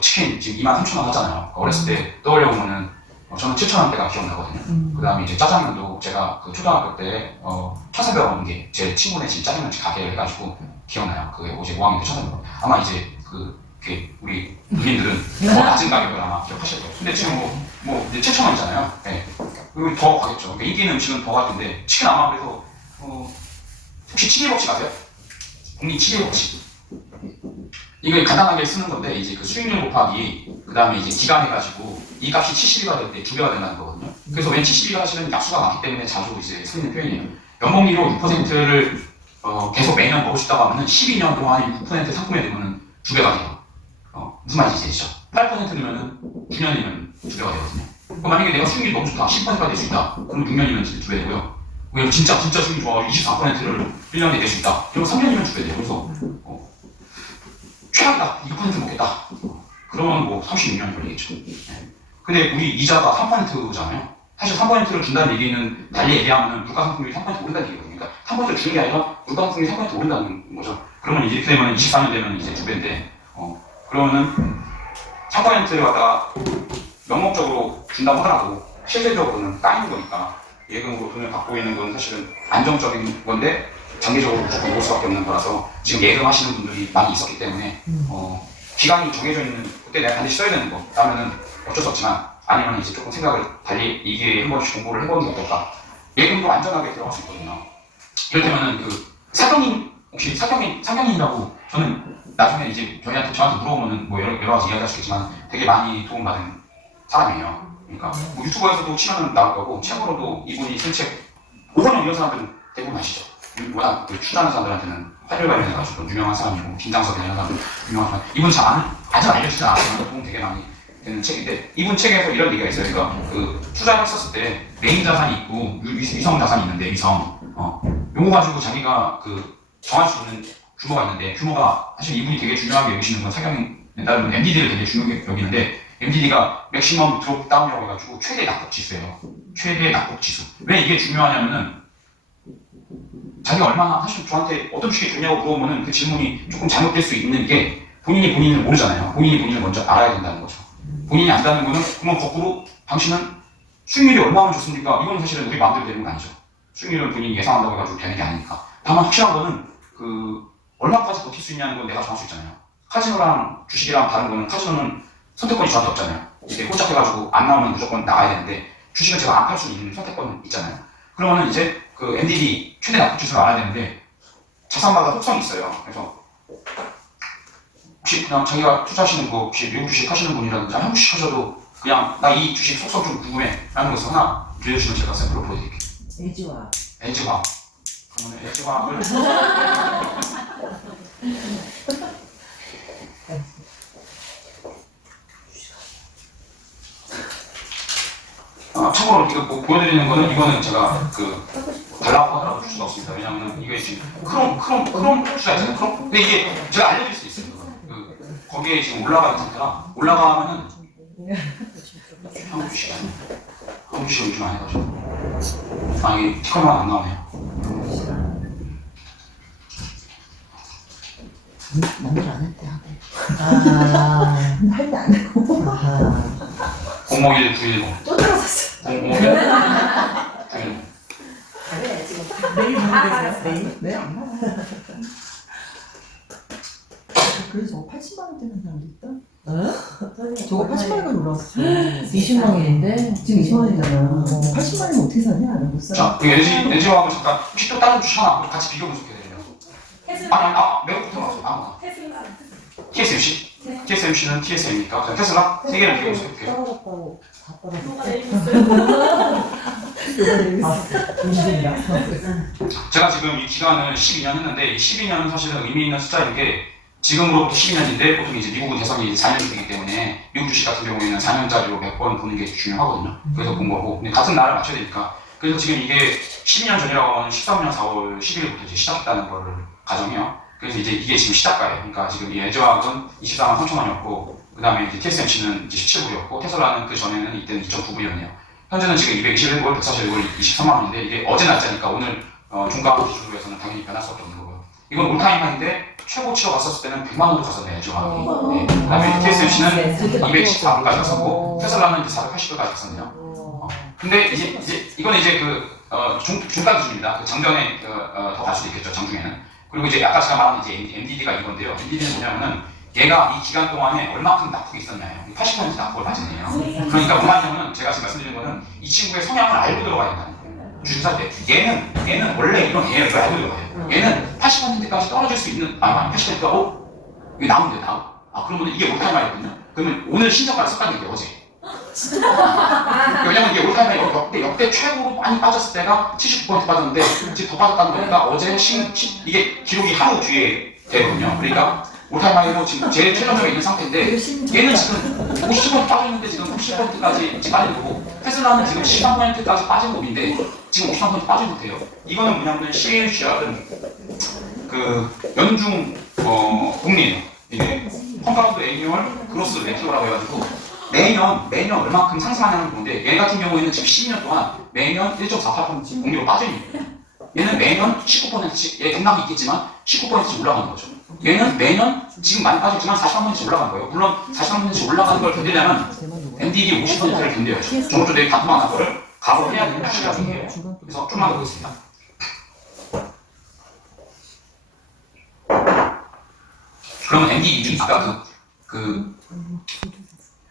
치킨 지금 23,000원 하잖아요. 어렸을 때 떠올려보면은 저는 7,000원대가 기억나거든요. 그 다음에 이제 짜장면도 제가 그 초등학교 때 1,400원 게 제 친구네 집 짜장면집 가게를 해가지고 기억나요. 그게 이제 5학년 때 1,400원. 아마 이제 우리 누님들은 더 낮은 가격을 아마 기억하실 거예요. 근데 지금 이제 7,000원이잖아요. 네. 그리고 더 가겠죠. 그러니까 인기 있는 음식은 더 같은데 치킨 아마 그래서 혹시 치기버치 아세요? 국민 치기버치. 이거 간단하게 쓰는 건데 이제 그 수익률 곱하기 그 다음에 이제 기간 해가지고 이 값이 70이가 될 때 2배가 된다는 거거든요. 그래서 왜 72가 사실은 약수가 많기 때문에 자주 이제 쓰이는 표현이에요. 연봉리로 6%를 계속 매년 먹고 싶다고 하면은 12년 동안 6% 상품에 되면은 2배가 돼요. 무슨 말인지 이해되시죠? 8% 넣으면은 9년이면 2배가 되거든요. 그럼 만약에 내가 수익률이 너무 좋다, 10%가 될 수 있다. 그럼 6년이면 2배 되고요. 그리고 진짜 수익이 좋아, 24%를 1년에 낼 수 있다. 그리고 3년이면 2배 돼요. 그래서 최악이다, 2% 먹겠다. 그러면 뭐 36년 걸리겠죠. 네. 근데 우리 이자가 3%잖아요. 사실 3%를 준다는 얘기는 달리 얘기하면 물가상승률이 3% 오른다는 얘기거든요. 그러니까 3%를 주는 게 아니라 물가상승률이 3% 오른다는 거죠. 그러면 이제 이렇게 되면 24년 되면 이제 2배인데, 그러면은 3%를 갖다가 명목적으로 준다고 하더라도 실제적으로는 까이는 거니까 예금으로 돈을 받고 있는 건 사실은 안정적인 건데 장기적으로 무조건 올 수밖에 없는 거라서 지금 예금하시는 분들이 많이 있었기 때문에 기간이 정해져 있는 그때 내가 반드시 써야 되는 거 라면은 어쩔 수 없지만 아니면 이제 조금 생각을 달리 이게 한 번씩 공부를 해보는 게 어떨까. 예금도 안전하게 들어갈 수 있거든요. 이를테면은 그 사경인 혹시 사경인이라고 저는 나중에 이제 저한테 물어보면은 뭐 여러 가지 이야기할 수 있겠지만 되게 많이 도움받은 사람이에요. 그러니까 뭐 유튜브에서도 치면은 나올 거고 책으로도 이분이 쓴 책 오건영 이런 사람들은 대부분 아시죠? 워낙 그 출연하는 사람들한테는 화를 발견해가지고 유명한 사람이고 김장섭 이런 사람들 유명한 사람 이분 잘 아직 알려주진 않았지만 도움 되게 많이 되는 책인데 이분 책에서 이런 얘기가 있어요. 그러니까 그 투자를 했었을 때 메인 자산이 있고 위성 자산이 있는데 위성 요거 가지고 자기가 그 정할 수 있는 규모가 있는데 규모가 사실 이분이 되게 중요하게 여기시는 건 사경에 따르면 MDD를 되게 중요하게 여기는데 MDD가 맥시멈 드롭 다운이라고 해가지고 최대 낙폭 지수예요. 최대 낙폭 지수. 왜 이게 중요하냐면은 자기가 얼마나 사실 저한테 어떤 주식이 좋냐고 물어보면은 그 질문이 조금 잘못될 수 있는 게 본인이 본인을 모르잖아요. 본인이 본인을 먼저 알아야 된다는 거죠. 본인이 안다는 거는 그러면 거꾸로 당신은 수익률이 얼마나 좋습니까? 이건 사실은 우리 마음대로 되는 건 아니죠. 수익률은 본인이 예상한다고 해가지고 되는 게 아니니까. 다만 확실한 거는 그 얼마까지 버틸 수 있냐는 건 내가 정할 수 있잖아요. 카지노랑 주식이랑 다른 거는 카지노는 선택권이 저한테 없잖아요. 이게 꽂잡혀가지고 안 나오면 무조건 나가야 되는데 주식은 제가 안 팔 수 있는 선택권이 있잖아요. 그러면은 이제 그 MDD 최대 낙폭 지수를 알아야 되는데 자산마다 속성이 있어요. 그래서 혹시 그냥 자기가 투자하시는 거 혹시 미국 주식 하시는 분이라든지 한국 주식 하셔도 그냥 나 이 주식 속성 좀 궁금해 라는 것을 하나 빌려주시면 제가 샘플로 보여드릴게요. 애지와 LG화학. 그러면 LG화학을 참고로 이거 뭐 보여드리는 거는 이거는 제가 그 달라고 하더라도 줄 수가 없습니다. 왜냐하면 이게 지금 크롬 투자 있잖아요. 크롬. 근데 이게 제가 알려드릴 수 있어요. 그 거기에 지금 올라가 있는 상태라 올라가면은 한국 주식 아니에요. 한국 주식 요즘 안 해가지고 이게 티커만 안 나오네요. 남들 안 했대 하고 할때 안 하고 051 910 또 들어섰어 051 910 그래 지금 내일 모르겠어요 내일? 네? 안 나와 그래서 80만 원 되는 사람도 있다? 저거 80만 원 올랐어 20만 원인데 지금 20만 원이잖아 80만 원이면 어떻게 사냐? 못 사. 자, 그 LG화학을 잠깐 혹시 또 다른 주식 하나 같이 비교 분석해드려요. 매우부터 나왔어. TSMC? TSMC는 TSM입니까? 그냥 테슬라? 세 개를 비교 분석해볼게요. 떨어졌다고 다 떨어졌대 뭐가 제일 비싸요? 인생이야 제가 지금 이 기간을 12년 했는데 이 12년은 사실은 의미 있는 숫자인 게 지금으로부터 12년인데 보통 이제 미국은 대선이 이제 4년이 되기 때문에 미국 주식 같은 경우에는 4년짜리로 몇 번 보는 게 중요하거든요. 그래서 본 거고 근데 같은 날을 맞춰야 되니까 그래서 지금 이게 12년 전이라고 하면 13년 4월 10일부터 이제 시작했다는 거를 가정해요. 그래서 이제 이게 지금 시작가예요. 그러니까 지금 이 LG화학은 24만 3천 원이었고 그 다음에 이제 TSMC는 이제 17불이었고 테슬라는 그 전에는 이때는 2.9불이었네요. 현재는 지금 221불, 141불, 23만 원인데 이게 어제 날짜니까 오늘 종가 기준으로 해서는 당연히 변할 수밖에 없는 거고요. 이건 올타임 하인데 최고치로 갔었을 때는 100만 원도 갔었네요. LG화학이. 네. 그 다음에 TSMC는 214불까지 갔었고 테슬라는 이제 480불까지 갔었네요. 근데 이제 이건 이제 중가 기준입니다. 그 장전에 더 갈 수도 있겠죠. 장중에는. 그리고 이제 아까 제가 말한 이제 MDD가 이건데요. MDD는 뭐냐면은 얘가 이 기간 동안에 얼마큼 낙폭이 있었나요? 80% 낙폭을 가지네요. 그러니까 뭔 말이냐면은 제가 지금 말씀드린 거는 이 친구의 성향을 알고 들어가야 된다는 거예요. 주식살 때 얘는 원래 이런 애예요. 이걸 알고 들어가야 돼요. 얘는 80%까지 떨어질 수 있는 80%가 이게 나오는데 나오. 그러면 이게 못할 말이거든요. 그러면 오늘 신저가를 썼다는 게 어제. 왜냐면 이게 올타임에 역대 최고로 많이 빠졌을 때가 79% 빠졌는데 지금 더 빠졌다는 거니까 어제 이게 기록이 하루 뒤에 되거든요. 그러니까 올타임 하이로 지금 제일 최저점에 있는 상태인데 얘는 지금 50% 빠졌는데 지금 90%까지 빠진 거고 테슬라는 지금 13%까지 빠진 놈인데 지금 53% 빠진 상태예요. 이거는 뭐냐면 CACR은 그 연중 복리예요. 이게 컴파운드 애니얼 그로스 레티오라고 해가지고 매년 얼마큼 상승하냐는 건데 얘 같은 경우에는 지금 12년 동안 매년 1.48% 복리로 빠져 있는 거예요. 얘는 매년 19%씩 얘 등락이 있겠지만 19%씩 올라가는 거죠. 얘는 매년 지금 많이 빠졌지만 43%씩 올라가는 거예요. 물론 43%씩 올라가는 걸 견디려면 NDD 50%를 견뎌야죠. 저것도 내일 반토막난 거를 각오해야 되는 주식이라는 게 그래서 좀만 더 보겠습니다. 그러면 NDD 아까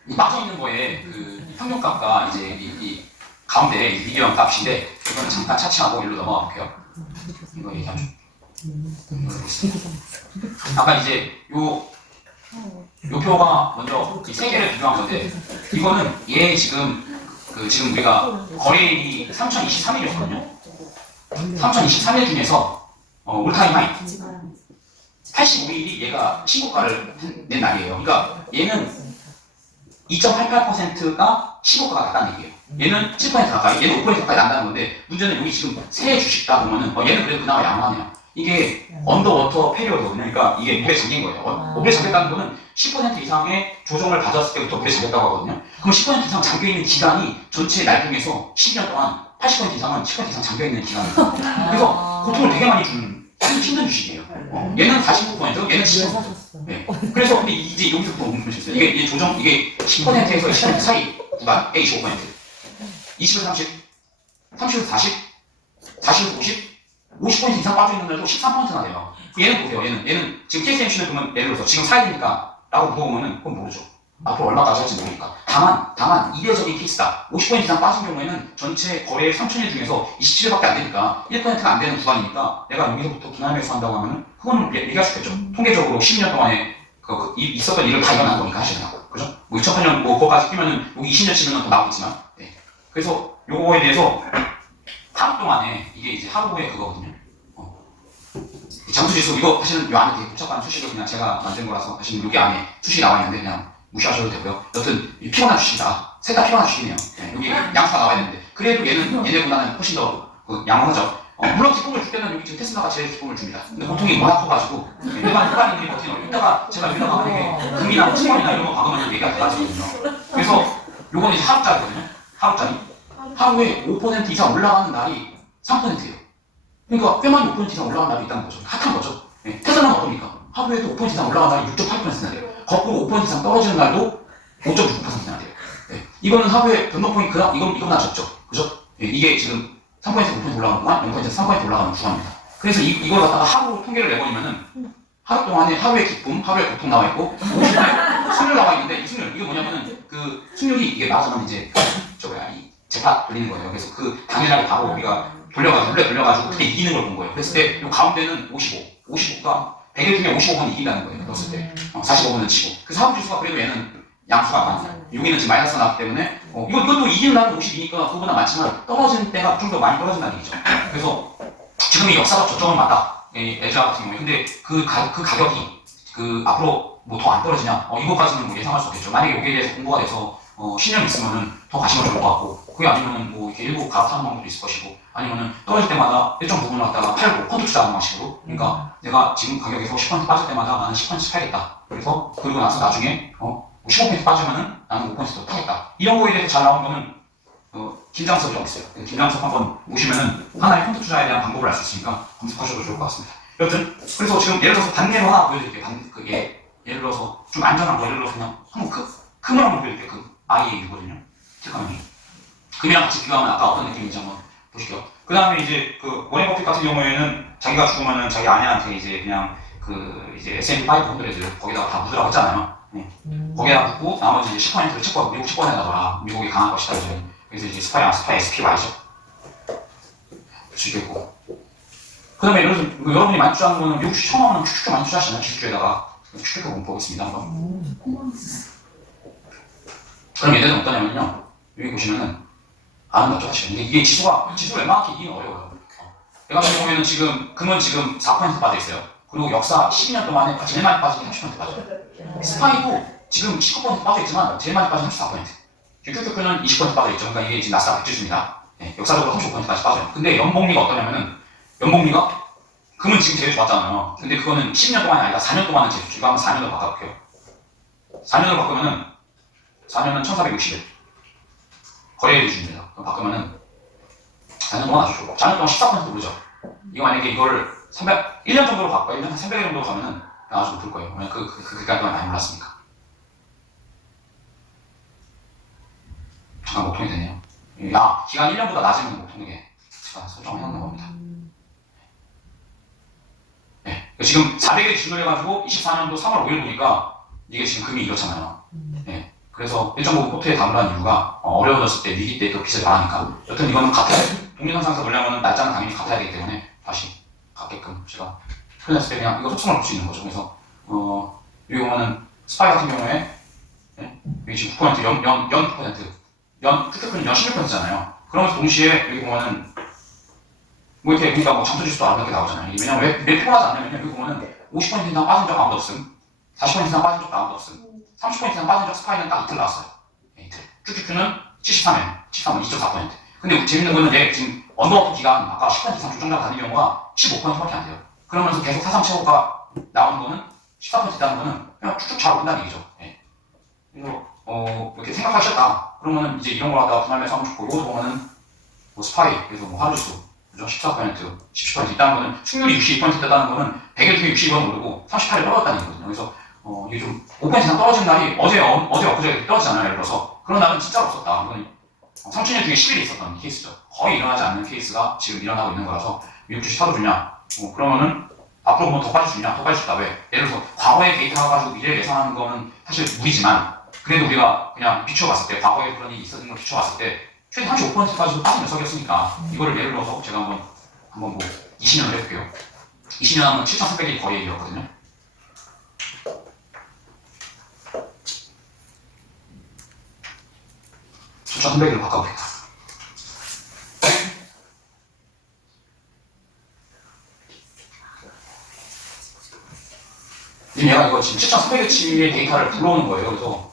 이 빠져 있는 거에 이 평균값과 이제 이 가운데 이 미디언 값인데 이거는 잠깐 차치하고 일로 넘어가 볼게요. 이거 얘기하면 아까 이제 요 표가 먼저 이 세 개를 비교한 건데 이거는 얘 지금 지금 우리가 거래일이 3023일이었거든요. 3023일 중에서 올타임 하이 85일이 얘가 신고가를 낸 날이에요. 그러니까 얘는 2.88%가 신고가가 났다는 얘기예요. 얘는 7% 가까이, 얘는 5% 가까이 난다는 건데 문제는 여기 지금 새 주식다 보면은 얘는 그래도 그나마 양호하네요. 이게 언더워터 페리어드거든요. 그러니까 이게 물에 잠긴 거예요. 물에 잠겼다는 거는 10% 이상의 조정을 받았을 때부터 물에 잠겼다고 하거든요. 그럼 10% 이상 잠겨있는 기간이 전체 날 중에서 12년 동안 80% 이상은 10% 이상 잠겨있는 기간이에요. 그래서 고통을 되게 많이 주는 힘든 주식이에요. 얘는 49%, 얘는 10%. 네. 그래서 근데 이제 여기서부터 보면 있어요. 이게 조정, 이게 10%에서 10% 사이 구간, 25%. 20에서 30, 30에서 40, 40에서 50, 50% 이상 빠져있는 날도 13%나 돼요. 얘는 보세요. 얘는 지금 TSMC는 그러면 예를 들어서 지금 사야 되니까 라고 물어보면은 그건 모르죠. 앞으로 얼마까지 할지 모르니까. 다만 이례적인 케이스다. 50% 이상 빠진 경우에는 전체 거래 3,000일 중에서 27일밖에 안 되니까 1%가 안 되는 구간이니까 내가 여기서부터 분할 매수한다고 하면은 그거는 얘기할 수 있겠죠. 통계적으로 10년 동안에 있었던 일을 발견한 거니까 하시나. 그죠? 뭐 2008년 그거까지 끼면은 여기 20년 치면 더 나오겠지만. 네. 그래서 요거에 대해서 하루 동안에 이게 이제 하루의 그거거든요. 장수지수 이거 사실은 요 안에 되게 복잡한 수식을 그냥 제가 만든 거라서 사실은 여기 안에 수식이 나와 있는데 그냥 무시하셔도 되고요. 여튼 피곤한 주식이다. 셋 다 피곤한 주식이네요. 네, 여기 양수가 나와야 되는데 그래도 얘네보다는 훨씬 더 양호하죠. 물론 기쁨을 줄 때는 여기 지금 테슬라가 제일 기쁨을 줍니다. 근데 보통이 워낙 커가지고 일반인들이 버티는 어려워. 이따가 제가 여기다가 만약에 금이나 채권이나 이런 거 박으면 얘기가 달라지거든요. 그래서 요거는 이제 하루짜리거든요. 하루짜리. 하루에 5% 이상 올라가는 날이 3%예요. 그러니까 꽤 많이 5% 이상 올라가는 날이 있다는 거죠. 핫한 거죠. 네. 테슬라는 어떻습니까? 하루에도 5% 이상 올라가는 날이 6.8%나 돼요. 거꾸로 5% 이상 떨어지는 날도 5.6%나 돼요. 네. 이거는 하루에 변동폭이 이거보다 적죠. 그죠? 네. 이게 지금 3%에서 5% 올라가는 구간, 0%에서 3% 올라가는 구간입니다. 그래서 이걸 갖다가 하루 통계를 내버리면은 하루 동안에 하루의 기쁨, 하루의 고통 나와 있고 승률 나와 있는데 이 승률 이게 뭐냐면은 그 승률이 이게 나와서는 이제 이 재파 돌리는 거예요. 그래서 그 당일날에 바로 우리가 돌려가지고 그때 이기는 걸 본 거예요. 그랬을 때 요 가운데는 55가 100일 중에 55번 이긴다는 거예요. 넣었을 때 45번은 치고. 그래서 하루 지수가 그래도 얘는 양수가 많아요. 여기는 지금 마이너스가 나왔기 때문에 이것도 이기는 날은 52니까 그거보다 많지만 떨어지는 때가 좀 더 많이 떨어진다는 얘기죠. 그래서 지금 이 역사적 저점은 맞다. 에즈아 같은 경우에. 근데 그 가격이 앞으로 뭐 더 안 떨어지냐? 이거까지는 뭐 예상할 수 없겠죠. 만약에 여기에 대해서 공부가 돼서 10년 있으면은 더 가시면 좋을 것 같고, 그게 아니면은 뭐 이렇게 일부 갈아타는 방법도 있을 것이고, 아니면은 떨어질 때마다 일정 부분을 갖다가 팔고 펀드 투자하는 방식으로. 그러니까 내가 지금 가격에서 10% 빠질 때마다 나는 10%씩 팔겠다. 그래서 그리고 나서 나중에 15% 빠지면은 나는 5%더 타겠다. 이런 거에 대해서 잘 나온 거는 김장섭이라고 있어요. 김장섭 한번 보시면은 하나의 펀드 투자에 대한 방법을 알 수 있으니까 검색하셔도 좋을 것 같습니다. 여튼 그래서 지금 예를 들어서 반대로 하나 보여드릴게요. 그게 예를 들어서 좀 안전한 거, 예를 들어서 그냥 한번 금을 한번 보여드릴게요. IAU거든요. 잠깐만요. 금이랑 같이 비교하면 아까 어떤 느낌인지 한번 보실게요. 그 다음에 이제 워렌 버핏 같은 경우에는 자기가 죽으면은 자기 아내한테 이제 그냥 이제 S&P 500 거기다가 다 묻으라고 했잖아요. 네. 거기다 묻고 나머지 이제 10%를 미국 채권에다 넣어라. 미국이 강한 것이다. 그래서 이제 스파이 SPY죠. 주겠고. 그 다음에 여러분이 많이 투자하는 거는 미국 주식 처음 하면 주식주 많이 투자하시나요? 주식주에다가 주식주 한번 보겠습니다. 한번. 그럼 얘네는 어떠냐면요. 여기 보시면은 아름답죠 사실. 근데 이게 지수를 웬만하게 이기는 어려워요. 얘 같은 경우에는 지금 금은 지금 4% 빠져 있어요. 그리고 역사 12년 동안에 제일 많이 빠진 게 30% 빠져요. 스파이도 지금 19% 빠져 있지만 제일 많이 빠진 34%. QQQ는 20% 빠져 있죠. 그러니까 이게 지금 나스닥 100지수입니다. 네, 역사적으로 35%까지 빠져요. 근데 연봉리가 어떠냐면은 연봉리가 금은 지금 제일 좋았잖아요. 근데 그거는 10년 동안이 아니라 4년 동안은 제일 좋죠. 이거 한번 4년으로 바꿔볼게요. 4년으로 바꾸면은 4년은 1460일 거래 기준입니다. 그럼 바꾸면은 4년 동안 아주 좋고 4년 동안 14% 오르죠. 이거 만약에 이걸 1년 정도로 바꿔요. 1년 한 300일 정도 가면은 아주 높을 거예요. 왜냐면 그까지 동안 많이 올랐으니까. 잠깐 목통이 되네요. 야, 기간 1년보다 낮으면 목통되게 제가 설정을 해놓는 겁니다. 네. 지금 400일 기준으로 해가지고 24년도 3월 5일 보니까 이게 지금 금이 이렇잖아요. 네. 그래서 1.5 포트에 담으라는 이유가 어려워졌을 때 위기 때 또 빚을 말하니까 여튼 이거는 같아요. 동일선상에서 보려면 날짜는 당연히 같아야 되기 때문에 다시 같게끔 제가 흘렸을 때 그냥 이거 속성을 볼 수 있는 거죠. 그래서 여기 보면은 스파이 같은 경우에 네? 여기 지금 9% 연 9%, QQQ는 연 16%잖아요. 그러면서 동시에 여기 보면은 뭐 이렇게 그러니까 뭐 잠수지수도 아름답게 나오잖아요. 왜냐면 왜 피곤하지 않냐면 여기 보면은 50% 이상 빠진 적 아무도 없음, 40% 이상 빠진 적도 아무도 없음, 30% 이상 빠진 적 스파이는 딱 이틀 나왔어요. 네, 이틀. QQQ는 73일, 2.4%. 근데 재밌는 거는 얘 지금 언더워터 기간 아까 10% 이상 조정자가 다닌 경우가 15%밖에 안 돼요. 그러면서 계속 사상 최고가 나오는 거는 14% 있다는 거는 그냥 쭉쭉 잘 오른다는 얘기죠. 네. 그래서 이렇게 생각하셨다. 그러면은 이제 이런 걸 갖다가 분할매수 하면 좋고, 이것도 보면은 뭐 스파이, 그래서 뭐 하루수, 그죠? 14%, 17% 있다는 거는 승률이 62% 됐다는 거는 100일 중에 60원 오르고 38일 떨어졌다는 얘기거든요. 그래서 이게 좀 5% 이상 떨어진 날이 어제 엊그제 떨어지잖아요. 예를 들어서 그런 날은 진짜로 없었다. 이건 30년 중에 10일이 있었던 케이스죠. 거의 일어나지 않는 케이스가 지금 일어나고 있는 거라서 미국 주식 사도 주냐? 그러면은 앞으로 뭐 더 빠질 수 있냐? 더 빠질 수 있다. 왜? 예를 들어서 과거의 데이터 가지고 미래를 예상하는 거는 사실 무리지만 그래도 우리가 그냥 비춰봤을 때 과거에 그런 일이 있었던 걸 비춰봤을 때 최대 35%까지도 빠진 녀석이었으니까 이거를 예를 들어서 제가 한번 뭐 20년을 해볼게요. 20년 하면 7,300일 거래일이었거든요. 추천 300일로 바꿔보겠다. 지금 얘가 이거 지금 7,300일치의 데이터를 불러오는 거예요. 그래서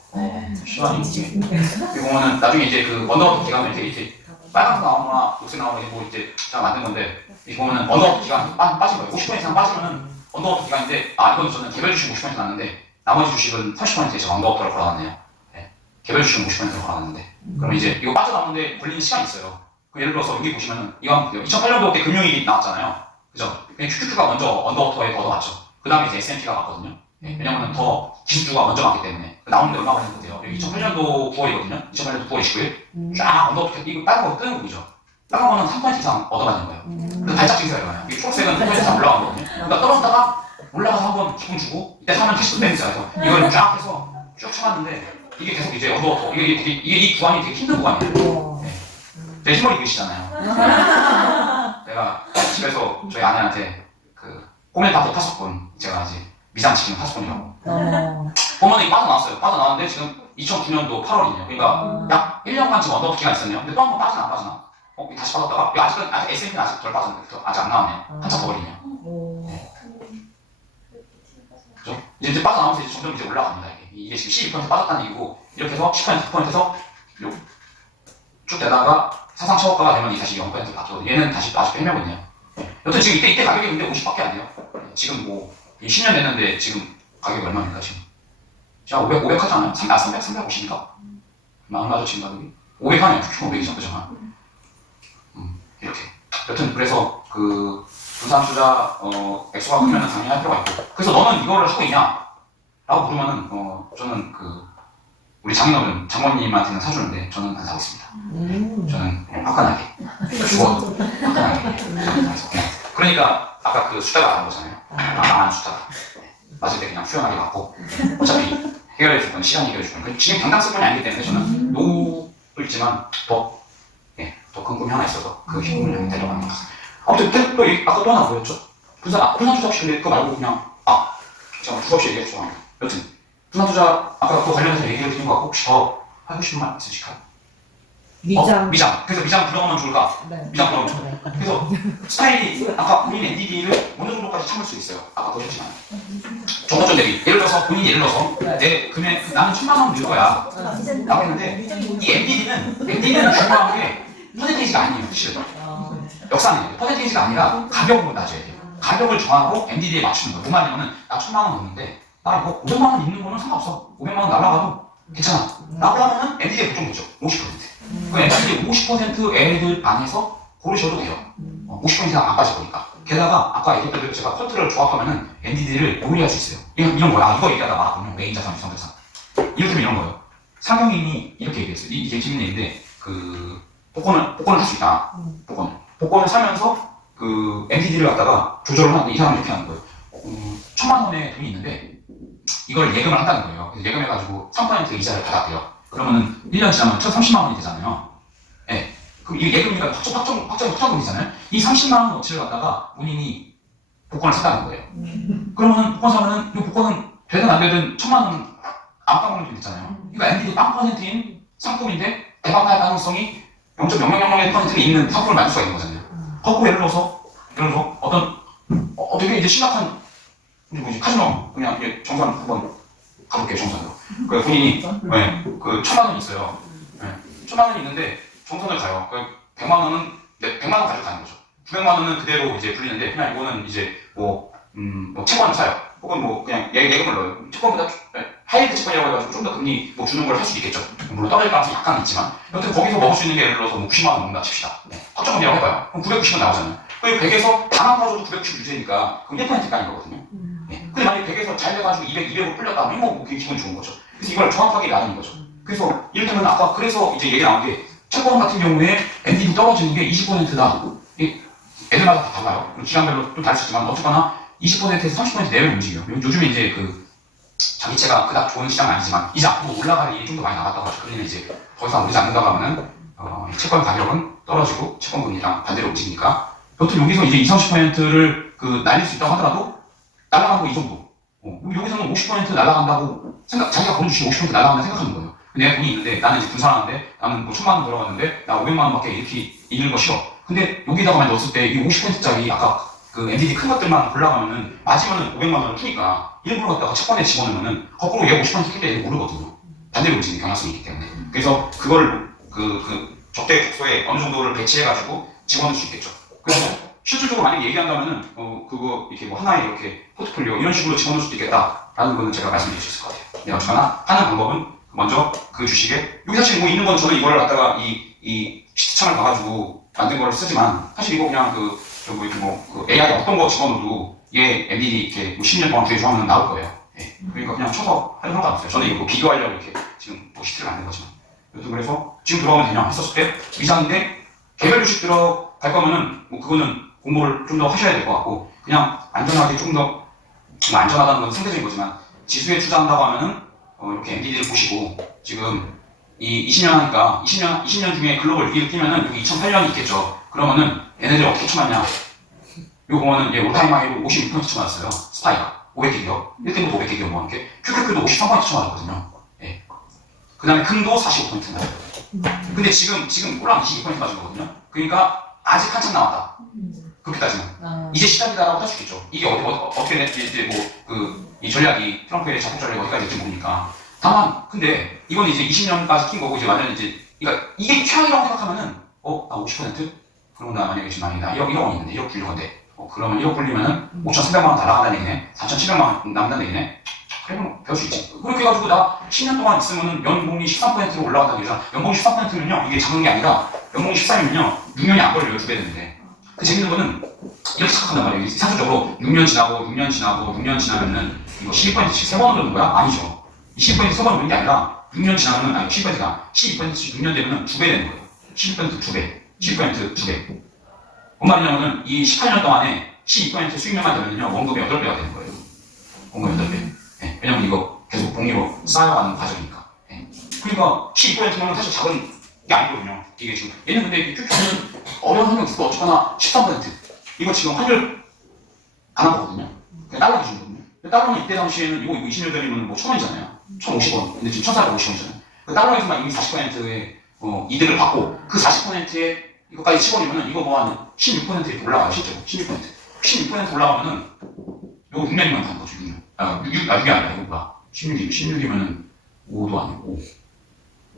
시간이 이게 보면은 나중에 이제 그 언더워터 기간을 이렇게 빨간색 나오거나 녹색 나오거나 뭐 이제 제가 만든 건데 이 보면은 언더워터 기간 빠진 거예요. 50% 이상 빠지면은 언더워터 기간인데 이건 저는 개별 주식 50% 났는데 나머지 주식은 30%에 제가 언더워터를 걸어놨네요. 네. 개별 주식은 50%를 걸어놨는데 그러면 이제 이거 빠져나오는데 걸리는 시간이 있어요. 예를 들어서 여기 보시면은 이거 한번 보세요. 2008년도 때 금융위기 나왔잖아요. 그죠? 그냥 QQQ가 먼저 언더워터에 걷어갔죠. 그 다음에 이제 S&P가 갔거든요. 네. 왜냐면은 더 기술주가 먼저 갔기 때문에 나오는데 얼마 걸리는데요. 여기 2008년도 9월이거든요. 2008년도 9월 29일 쫙 언더워터 이거 빨간 거 뜨는 거 보이죠? 빨간 거는 3% 이상 얻어가는 거예요. 그 발작 증세가 일어나요. 이 초록색은 3% 이상 올라간 거거든요. 그러니까 떨어졌다가 올라가서 한번 기분 주고 이때 사면 다시 또 땡기죠. 그래서 이걸 쫙 해서 쭉 참았는데 이게 계속 이제 언더워터 이게 이 구간이 되게 힘든 구간이에요. 네. 제 흰머리 보이시잖아요. 내가 집에서 저희 아내한테 그 꼬맨파도 파수꾼 제가 아직 미장치킨 파수꾼이라고 보면 이게 빠져나왔는데 지금 2009년도 8월이네요. 그러니까 약 1년간 지금 언더워터 기간이 있었네요. 근데 또 한 번 빠지나 안 빠지나? 다시 빠졌다가 아직 S&P는 아직 덜 빠졌는데 아직 안 나왔네요. 한참 더 걸리네요. 네. 그죠? 이제 빠져나오면서 이제 점점 이제 올라갑니다. 이게 지금 12% 빠졌다는 얘기고 이렇게 해서 10% 9%에서 쭉 되다가 사상 최고가가 되면 다시 0% 바뀌고 얘는 다시 아직 헤매고 있네요. 여튼 지금 이때 가격이 근데 50밖에 안 돼요. 지금 뭐 10년 됐는데 지금 가격이 얼마입니까 지금? 제가 500 하지 않아요? 350인가? 얼마죠 지금 가격이? 500 하네요. 500이죠 그죠? 이렇게. 여튼 그래서 그 분산 투자 액수가 크면 당연히 할 필요가 있고 그래서 너는 이거를 하고 있냐? 라고 물으면은 저는 그 우리 장인어른 장모님한테는 사주는데 저는 안 사고 있습니다. 저는 그냥 화끈하게 죽어도 화끈하게 그러니까 아까 그 숫자가 나온 거잖아요. 망하는 숫자가 맞을 때 그냥 후련하게 맞고 어차피 해결해 줄 건 시간이 해결해 줄 건 지금 당장 쓸 건이 아니기 때문에 저는 노후도 있지만 더 큰 꿈이 하나 있어서 그 꿈을 향해 달려가는 거죠. 아무튼 또 아까 또 하나 보였죠? 분산 투자 혹시 근데 그거 말고 그냥 제가 투자 없이 얘기해 주죠. 여튼 분산 투자 아까 그거 관련해서 얘기를 드린 것 같고 혹시 더 하고 싶은 말 있으실까요? 미장. 미장. 그래서 미장 들어가면 좋을까? 네. 미장 들어가면 그래서 스타일이 아까 본인 NDD를 어느 정도까지 참을 수 있어요. 아까 보셨지만 조건점 대비 예를 들어서 본인이 예를 들어서 내 금액 나는 1,000만 원 늘 거야 라고 했는데 이 NDD는 중요한 게 퍼센테이지가 아니에요. 사실은 역사는 퍼센테이지가 아니라 가격으로 따져야 돼요. 가격을 정하고 NDD에 맞추는 거예요. 무슨 말이냐면 나 1,000만 원 넣는데 나 이거 500만 원 있는 거는 상관없어. 500만 원 날라가도 괜찮아 라고 하면은 NDD에 보정되죠. 50%. 그 NDD 50% 애들 안에서 고르셔도 돼요. 50% 이상 안 빠질 거니까. 게다가 아까 얘기했던 대로 제가 쿼트를 조합하면은 NDD를 오류할 수 있어요. 이런 거야. 이거 얘기하다 말았군요. 메인 자산, 유상 자산. 이를테면 이런 거예요. 상경인이 이렇게 얘기했어요. 이게 재밌는 얘기인데 복권을 할 수 있다. 복권을 사면서 그 NDD를 갖다가 조절을 하는데 이 사람은 이렇게 하는 거예요. 1,000만 원의 돈이 있는데 이걸 예금을 한다는 거예요. 그래서 예금해가지고 3% 이자를 받았대요. 그러면은 1년 지나면 1,030만 원이 되잖아요. 예. 그럼 이게 예금이니까 확정금이잖아요. 이 30만 원 어치를 갖다가 본인이 복권을 샀다는 거예요. 그러면은 복권 사면은 이 복권은 되든 안 되든 1,000만 원 안 까먹는 게 됐잖아요. 그러니까 NDD 0%인 상품인데 대박 날 가능성이 0.0001%는 있는 상품을 만들 수가 있는 거잖아요. 거꾸로 예를 들어서 어떤 되게 이제 심각한 뭐지 카지노 그냥 이게 정산 한번 가볼게요. 정산으로. 그 본인이 네, 그 1,000만 원이 있어요. 네, 1,000만 원이 있는데 정산을 가요. 그 100만 원은 100만 원 가지고 가는 거죠. 900만 원은 그대로 이제 불리는데 그냥 이거는 이제 뭐 채권을 사요. 혹은 뭐 그냥 예금을 넣어요. 채권보다 하이드 채권이라고 해가지고 좀 더 금리 뭐 주는 걸 할 수도 있겠죠. 물론 떨어질 가능성이 약간 있지만 여튼 거기서 먹을 수 있는 게 예를 들어서 뭐 90만 원 먹는다 칩시다. 네, 확정금이라고 해봐요. 그럼 990원 나오잖아요. 그럼 100에서 다만 가져도 990 유세니까 그럼 1%까지 거거든요. 네. 근데 만약에 100에서 잘 돼가지고 200으로 풀렸다 하면 뭐 그게 기분 좋은 거죠. 그래서 이걸 정확하게 나누는 거죠. 그래서 이를테면 아까 그래서 이제 얘기 나온 게 채권 같은 경우에 NDD 떨어지는 게 20%다. 애들마다 다 달라요. 기간별로 또 다를 수 있지만 어쨌거나 20%에서 30% 내외로 움직여요. 요즘에 이제 그 장기채가 그닥 좋은 시장은 아니지만 이제 앞으로 올라갈 일이 좀 더 많이 나갔다고 하죠. 그러면 이제 더 이상 오르지 않는다고 하면은 채권 가격은 떨어지고 채권 금리랑 반대로 움직이니까 여튼 여기서 이제 20, 30%를 그 날릴 수 있다고 하더라도 날아간 거 이 정도. 여기서는 50% 날아간다고 자기가 번 주식 50% 날아간다 생각하는 거예요. 내 돈이 있는데 나는 이제 분산하는데 나는 뭐 1,000만 원 들어갔는데 나 500만 원밖에 이렇게 잃는 거 싫어. 근데 여기다가만 넣었을 때 이 50%짜리 아까 그 NDD 큰 것들만 골라가면은 맞으면은 500만 원을 푸니까 일부러 갖다가 채권에 집어넣으면은 거꾸로 얘 50% 킬때 얘는 오르거든요. 반대로 움직이는 경향성이 있기 때문에. 그래서 그걸 적대 국소에 어느 정도를 배치해가지고 집어넣을 수 있겠죠. 그래서 실질적으로 만약에 얘기한다면은 그거 이렇게 뭐 하나의 이렇게 포트폴리오 이런 식으로 집어넣을 수도 있겠다라는 거는 제가 말씀드릴 수 있을 것 같아요. 네, 어쨌거나 하는 방법은 먼저 그 주식에 여기 사실 뭐 있는 건 저는 이걸 갖다가 이 시트창을 봐가지고 만든 거를 쓰지만 사실 이거 그냥 그 AI 어떤 거 집어넣어도 얘 NDD 이렇게 뭐 10년 동안 계속 하면 나올 거예요. 예. 그러니까 그냥 쳐서 하는 상관없어요. 저는 이거 뭐 비교하려고 이렇게 지금 뭐 시트를 만든 거지만. 여튼 그래서 지금 들어가면 되냐 했었을 때 이상인데 개별 주식 들어갈 거면은 뭐 그거는 공부를 좀 더 하셔야 될 것 같고 그냥 안전하게 조금 더 안전하다는 건 상대적인 거지만 지수에 투자한다고 하면은 이렇게 NDD를 보시고 지금 이 20년 하니까 20년 중에 글로벌 6위를 뛰면은 여기 2008년이 있겠죠. 그러면은 얘네들이 어떻게 쳐맞냐? 이거 보면은 얘 올타임 하이로 56% 쳐맞았어요. 스파이가 500개 기업 1등부터 500개 기업 뭐 이렇게 QQQ도 53% 쳐맞았거든요. 예. 그 다음에 금도 45% 나요. 근데 지금 꼴랑 22% 맞은 거거든요. 그러니까 아직 한참 남았다. 그렇게 따지면 이제 시작이다라고 할 수 있겠죠. 이게 어떻게 될지 이 전략이 트럼프의 자국 전략이 어디까지 될지 모르니까. 다만 근데 이건 이제 20년까지 낀 거고 이제 완전 이제 그러니까 이게 최악이라고 생각하면은 나 50%? 그럼 나 만약에 지금 나 1억 원이 있는데 1억 불릴 건데 그러면 1억 불리면은 5,300만 원 다 나간다는 얘기네. 4,700만 원 남는다는 얘기네. 그러면 배울 수 있지. 그렇게 해가지고 나 10년 동안 있으면은 연봉이 13%로 올라간다는 얘기잖아. 연봉이 13%면요 이게 작은 게 아니라 연봉이 13이면요 6년이 안 걸려요. 2배 되는데. 그 재밌는 거는 이렇게 생각한단 말이에요. 사실적으로 6년 지나면은 이거 12%씩 3번 오르는 거야? 아니죠. 12% 3번 오르는 게 아니라 6년 지나면은 아니 12%가 12%씩 6년 되면은 2배 되는 거예요. 12% 2배, 12% 2배. 뭔 말이냐면은 이 18년 동안에 12% 수익률만 되면요 원금이 8배가 되는 거예요. 원금 8배. 네, 왜냐면 이거 계속 복리로 쌓여가는 과정이니까. 네. 그러니까 12%면 사실 작은 게 아니거든요. 이게 지금 얘는 근데 이 QQ는 어려운 환경 주고 어쨌거나 13% 이거 지금 환율 안 한 거거든요. 그냥 달러 기준이거든요. 달러는 이때 당시에는 이거 20년 전이면 뭐 1,000원이잖아요. 1,050원. 근데 지금 1,450원이잖아요. 그 달러에서만 이미 40%의 이득을 받고 그 40%에 이거까지 치버리면은 이거 뭐 한 16% 이렇게 올라가요 실제로 16% 올라가면은 요거 6년이면 가는 거죠 6년. 6이 아니라 이거 뭐야 16이면은 5도 아니고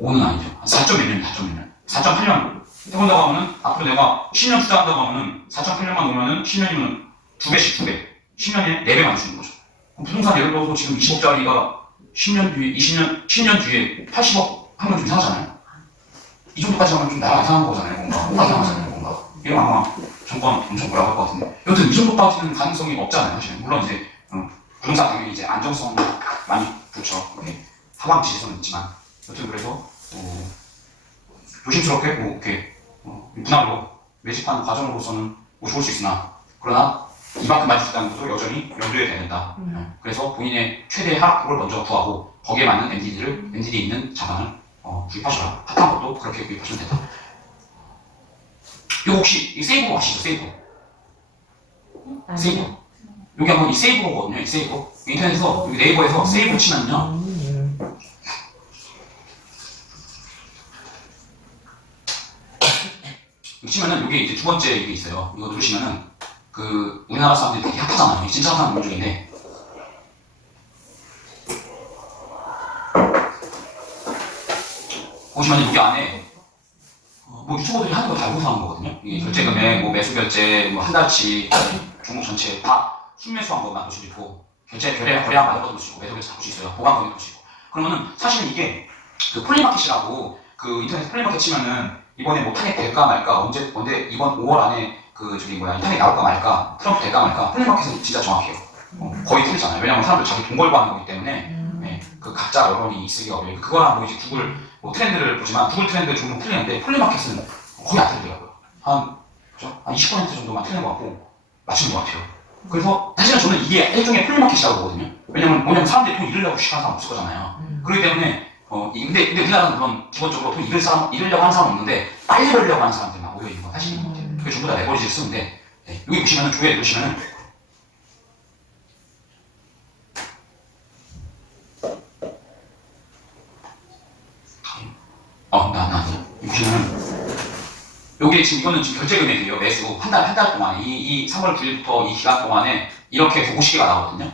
5는 아니죠. 한 4점 몇 년이죠 4점 몇 년. 4.8년 해본다고 하면은 앞으로 내가 10년 투자한다고 하면은 4.8년만 놓으면은 10년이면 2배씩 2배. 10년에 4배 많이 주는 거죠. 그럼 부동산 예를 들어서 지금 20억짜리가 10년 뒤에 10년 뒤에 80억 하면 좀 이상하잖아요. 이 정도까지 하면 좀 나라가 이상한 거잖아요. 뭔가 이상하잖아요. 뭔가 이거 아마 정권 엄청 뭐라고 할 것 같은데 여튼 이 정도까지는 가능성이 없잖아요. 사실은 물론 이제 부동산 당연히 이제 안정성 많이 좋죠. 하방 지지선은 있지만 여튼 그래서 조심스럽게 뭐 이렇게 분할로 매집하는 과정으로서는 뭐 좋을 수 있으나 그러나 이만큼 많이 준다는 것도 여전히 염두에 대야 된다. 그래서 본인의 최대 하락폭을 먼저 구하고 거기에 맞는 NDD 있는 자산을 구입하셔라. 핫한 것도 그렇게 구입하시면 된다. 이거 혹시 이 세이브로 아시죠? 세이브. 여기 한번 이 세이브로거든요. 이 세이브. 인터넷에서 여기 네이버에서 세이브 치면요. 여기 치면은 여기 이제 두 번째 이게 있어요. 이거 누르시면은 그 우리나라 사람들이 되게 핫하잖아요. 진짜 핫한 물 중인데 보시면 여기 안에 뭐 유튜버들이 하는 거 다 알고 사는 거거든요. 이게 결제 금액, 뭐 매수 결제, 뭐 한 달치, 종목 전체 다 순매수한 것만 볼 수 있고 거래량 받은 것도 볼 수 있고 매수 결제 다 볼 수 있어요. 보관 금액도 볼 수 있고 그러면은 사실은 이게 그 폴리마켓이라고 그 인터넷 폴리마켓 치면은 이번에 뭐 탄핵 될까 말까 언제 이번 5월 안에 그 저기 뭐야 탄핵 나올까 말까 트럼프 될까 말까 폴리마켓은 진짜 정확해요. 거의 틀리잖아요. 왜냐면 사람들 자기 돈 걸고 하는 거기 때문에 그 가짜 여론이 쓰기 어려워요. 그거랑 뭐 이제 구글 뭐 트렌드를 보지만 구글 트렌드 종종 틀리는데 폴리마켓은 거의 안 틀리더라고요. 한 20% 정도만 틀린 것 같고 맞추는 것 같아요. 그래서 사실은 저는 이게 일종의 폴리마켓이라고 보거든요. 왜냐면 사람들이 돈 잃으려고 주식하는 사람 없을 거잖아요. 그렇기 때문에 근데 우리나라는 물론 기본적으로 돈 잃으려고 하는 사람 없는데 빨리 벌려고 하는 사람들만 모여 있는 건 사실인 것 같아요. 그게 전부 다 레버리지를 쓰는데 여기 보시면은 조회를 보시면은 보시면은 여기 지금 이거는 지금 결제 금액이에요. 매수 한 달 동안에 이 3월 9일부터 이 기간 동안에 이렇게 해서 50개가 나오거든요.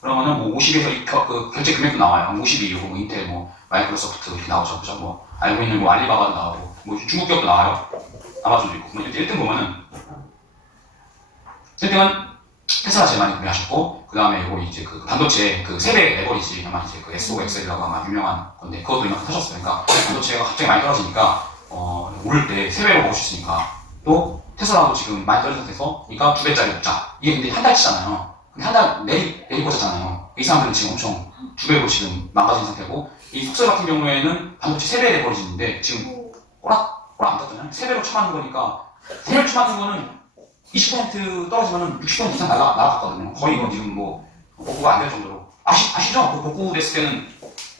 그러면은 뭐 50에서 그 결제 금액도 나와요. 52, 뭐 인텔, 뭐 마이크로소프트 이렇게 나오죠. 그죠? 뭐 알고 있는 뭐 알리바바도 나오고 뭐 중국 기업도 나와요. 아마존도 있고. 뭐 1등 보면은 1등은 테슬라 제일 많이 구매하셨고 그 다음에 이거 이제 그 반도체 그 세배 레버리지 아마 이제 그 SOXL이라고 아마 유명한 건데 그것도 이만큼 하셨어요. 그러니까 반도체가 갑자기 많이 떨어지니까 오를 때 세배로 먹을 수 있으니까 또 테슬라도 지금 많이 떨어진 상태에서 그러니까 2배짜리 먹자. 이게 근데 한 달치잖아요. 근데 한 달 내리고자잖아요. 이 사람들은 지금 엄청 2배로 지금 망가진 상태고 이 속설 같은 경우에는 반도체 세배 레버리지인데 지금 꼬락 안 떴잖아요. 세배로 쳐맞는 거니까 세배로 쳐맞는 거는 20% 떨어지면 60% 이상 날아갔거든요. 거의 이건 지금 뭐 복구가 안 될 정도로 아시죠? 그 복구 됐을 때는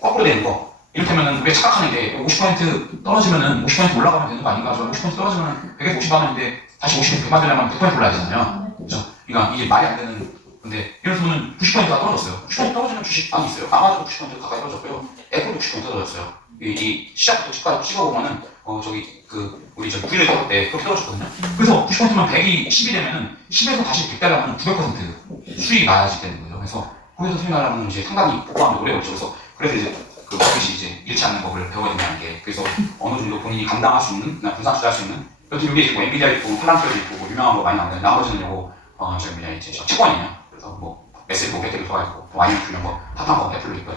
거꾸로 되는 거. 이를테면은 우리가 착각하는데 50% 떨어지면은 50% 올라가면 되는 거 아닌가? 저 50% 떨어지면 100에서 50 하는데 다시 50% 100 만들려면 100% 올라야 되잖아요. 그죠? 그러니까 이게 말이 안 되는 건데 예를 들면 90%가 떨어졌어요. 90% 떨어지는 주식 많이 있어요. 아마존도 90% 가까이 떨어졌고요. 애플도 90% 떨어졌어요. 이 시작부터 집까지 찍어보면은 저기 우리 저 9일에 떨어질 때 그렇게 떨어졌거든요. 그래서 90%면 100이 10이 되면은 10에서 다시 100 되려면 900% 수익이 나야지 되는 거죠. 그래서 거기서 수익 나려면 이제 상당히 복구하면 오래 걸리죠. 그래서 이제 그 버핏이 이제 잃지 않는 법을 배워야 된다는 게 그래서 어느 정도 본인이 감당할 수 있는 분산 투자할 수 있는 여튼 여기 있고 엔비디아 있고 팔란티오도 있고 뭐 유명한 거 많이 나오는데 나머지는 요거 저기 뭐냐 이제 채권이에요. 그래서 뭐 S&P 배터리 들어가 있고 YMQ 이런 거 탑한 거 애플도 있고요.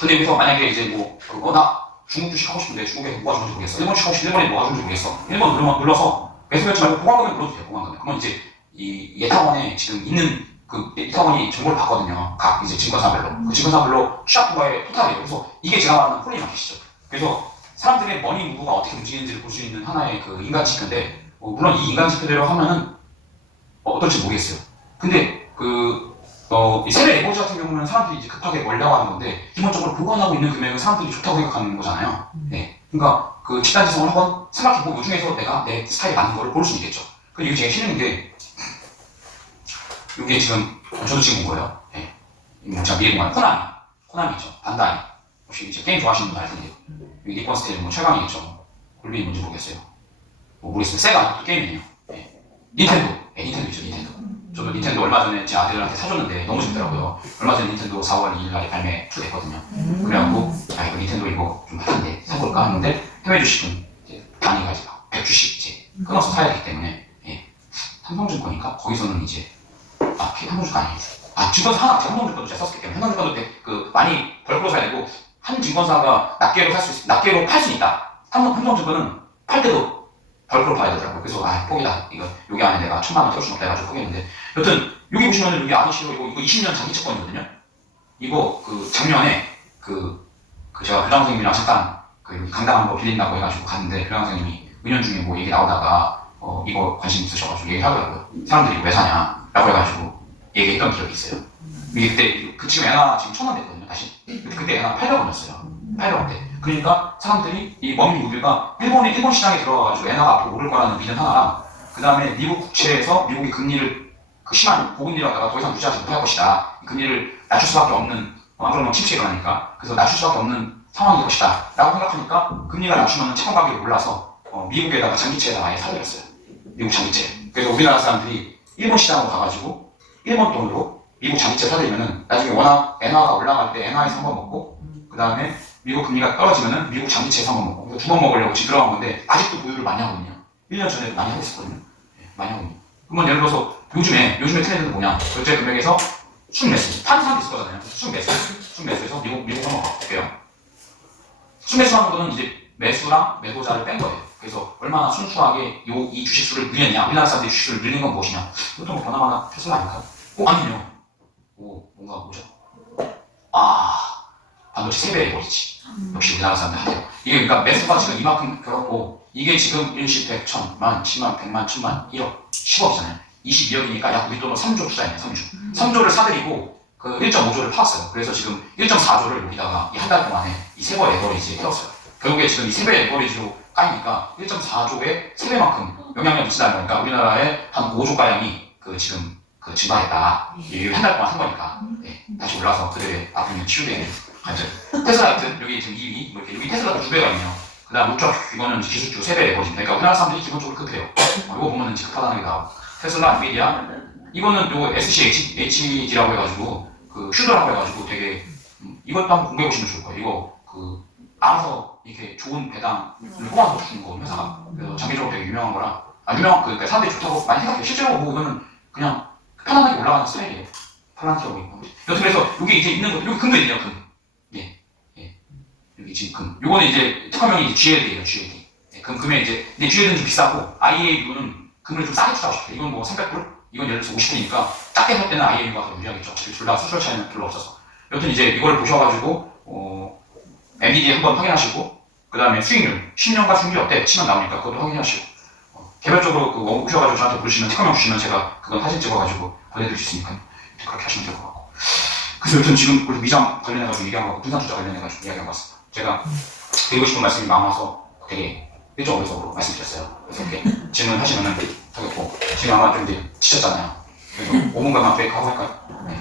근데 여기서 만약에 이제 뭐 나 중국 주식 하고 싶은데 중국에서 뭐가 좋은지 모르겠어. 일본 주식 하고 싶은데 일본에 뭐가 좋은지 모르겠어. 일본 눌러서 매수 결제 말고 보관금을 눌러도 돼요. 보관금을. 그러면 이제 이 예탁원에 지금 있는 그 예탁원이 정보를 받거든요. 각 이제 증권사별로. 그 증권사별로 시작부가의 토탈이에요. 그래서 이게 제가 말하는 폴리마켓이죠. 그래서 사람들의 머니 무브가 어떻게 움직이는지를 볼 수 있는 하나의 그 인간 지표인데 물론 이 인간 지표대로 하면은 어떨지 모르겠어요. 근데 이 세배 레버리지 같은 경우는 사람들이 이제 급하게 멀려고 하는 건데 기본적으로 보관하고 있는 금액은 사람들이 좋다고 생각하는 거잖아요. 네. 그러니까 그 집단지성을 한번 생각해보고 이 중에서 내가 내 스타일에 맞는 거를 고를 수 있겠죠. 그리고 이게 제일 싫은 게 이게 지금 저도 지금 본 거예요. 네. 제가 미래 공간 코나미죠. 반다이. 혹시 이제 게임 좋아하시는 분 알 텐데 여기 니콘 스테일 뭐 최강이겠죠. 굴비 뭔지 모르겠어요. 뭐 모르겠어요. 세가 또 게임이에요. 예. 닌텐도. 예, 닌텐도 있죠, 닌텐도. 저도 닌텐도 얼마 전에 제 아들한테 사줬는데 너무 재밌더라고요. 얼마 전에 닌텐도 4월 2일 날에 발매 투됐거든요. 그래갖고 야 이거 닌텐도 이거 좀 핫한데 사볼까 하는데 해외 주식은 이제 단위가 이제 100주씩 이제 끊어서 사야 되기 때문에 예. 삼성증권인가 거기서는 이제 삼성증권 아니에요. 증권사 하나 삼성증권도 제가 썼기 때문에 삼성증권도 그 많이 벌크로 사야 되고 한 증권사가 낱개로 낱개로 팔 수 있다. 삼성증권은 팔 때도 벌크로 봐야 되더라고요. 그래서 포기다. 이거 여기 안에 내가 1,000만 원 태울 수 없다 해가지고 포기했는데 여튼 여기 보시면은 여기 아니시로 이거 20년 장기 채권이거든요. 이거 그 작년에 그 제가 교장 선생님이랑 잠깐 그 여기 강당 한번 빌린다고 해가지고 갔는데 교장 선생님이 은연중에 뭐 얘기 나오다가 이거 관심 있으셔가지고 얘기하더라고요. 사람들이 이거 왜 사냐 라고 해가지고 얘기했던 기억이 있어요. 이게 그때 지금 엔화 지금 1,000원 됐거든요. 다시 그때 엔화 800원이었어요. 800원대. 그러니까 사람들이 이 원민 우들가 일본 시장에 들어가가지고 엔화가 앞으로 오를 거라는 비전 하나랑 그 다음에 미국 국채에서 미국이 금리를 그 심한 고금리로 하다가 더 이상 유지하지 못할 것이다. 금리를 낮출 수밖에 없는 안 그러면 침체가 일어나니까 그래서 낮출 수밖에 없는 상황일 것이다. 라고 생각하니까 금리가 낮추면 채권 가격이 올라서 미국에다가 장기채에다가 아예 사들였어요. 미국 장기채. 그래서 우리나라 사람들이 일본 시장으로 가가지고 일본 돈으로 미국 장기채 사들이면은 나중에 워낙 엔화가 올라갈 때 엔화에서 한번 먹고 그 다음에 미국 금리가 떨어지면은 미국 장기채에서 한번 먹고 두 번 먹으려고 지금 들어간 건데 아직도 보유를 많이 하거든요. 1년 전에 많이 하고 있었거든요. 네, 많이 하거든요. 그러면 예를 들어서 요즘에 트렌드는 뭐냐? 결제 금액에서 순매수. 파는 사람도 있을 거잖아요. 순매수에서 미국 한번 볼게요. 순매수하는 거는 이제 매수랑 매도자를 뺀 거예요. 그래서 얼마나 순수하게 이 주식수를 늘렸냐? 우리나라 사람들이 주식수를 늘린 건 무엇이냐? 이것도 뭐 보나마나 테슬라 아닐까요? 아니요. 뭔가 뭐죠? 반도체 3배 버리지. 역시 우리나라 사람들 하네요. 이게 그러니까 매수가 지금 이만큼 들었고 이게 지금 일시 100, 1000, 만, 10만, 100만, 1000만, 1억, 10억이잖아요. 22억이니까 약 우리 돈으로 3조 투자했네요. 3조를 사들이고 그 1.5조를 팔았어요. 그래서 지금 1.4조를 여기다가 이 한 달 동안에 이 세 번 에버리지에 태웠어요. 결국에 지금 이 3배 에버리지로 까이니까 1.4조의 3배만큼 영향력을 미친다는 거니까 우리나라의 한 5조가량이 지금 증가했다. 한 달 동안 한 거니까. 네, 다시 올라서 그들의 아픔이 치유되는 관절. 테슬라 같은 여기 지금 2위, 이렇게 여기 테슬라도 2배가 있네요. 그 다음 목적 이거는 기술주 3배 에버리지. 그러니까 우리나라 사람들이 기본적으로 급해요. 이거 보면은 급하다는 게 나오고. 테슬라, 엔비디아, 이거는 요 SCHD라고 해가지고 그 슈더라고 해가지고 되게 이것도 한번 공부해 보시면 좋을 거예요. 이거 알아서 이렇게 좋은 배당을 뽑아서 주는 거 회사가. 그래서 장기적으로 되게 유명한 거라 그러니까 사람들이 좋다고 많이 생각해요. 실제로 뭐 이거는 그냥 편안하게 올라가는 스타일이에요. 팔란티하고 있고. 여튼 그래서 여기 이제 있는 거 여기 금도 있네요. 금. 예. 여기 지금 금. 요거는 이제 특허명이 이제 GLD예요. GLD. 예, 금에 이제 근데 GLD는 좀 비싸고 IAU는 금을 좀 싸게 투자하고 싶어요. 이건 뭐 300불? 이건 예를 들어서 50불이니까 작게 살 때는 IAU가 더 유리하겠죠. 둘 다 수출 차이는 별로 없어서. 여튼 이제 이걸 보셔가지고 엔비디아 한번 확인하시고 그 다음에 수익률 10년간 수익률이 어때? 치면 나오니까 그것도 확인하시고 개별적으로 오셔가지고 저한테 부르시면 특허명 주시면 제가 그건 사진 찍어가지고 보내드릴 수 있으니까 그렇게 하시면 될 것 같고. 그래서 여튼 지금 우리 미장 관련해가지고 얘기한 거고 분산 투자 관련해가지고 이야기한 것 같습니다. 제가 드리고 싶은 말씀이 많아서 되게 1.5배속으로 말씀드렸어요. 그래서 이렇게 질문하시면은 하겠고 지금 아마 좀 이제 지쳤잖아요. 그래서 5분간만 브레이크 하고 할까요? 네.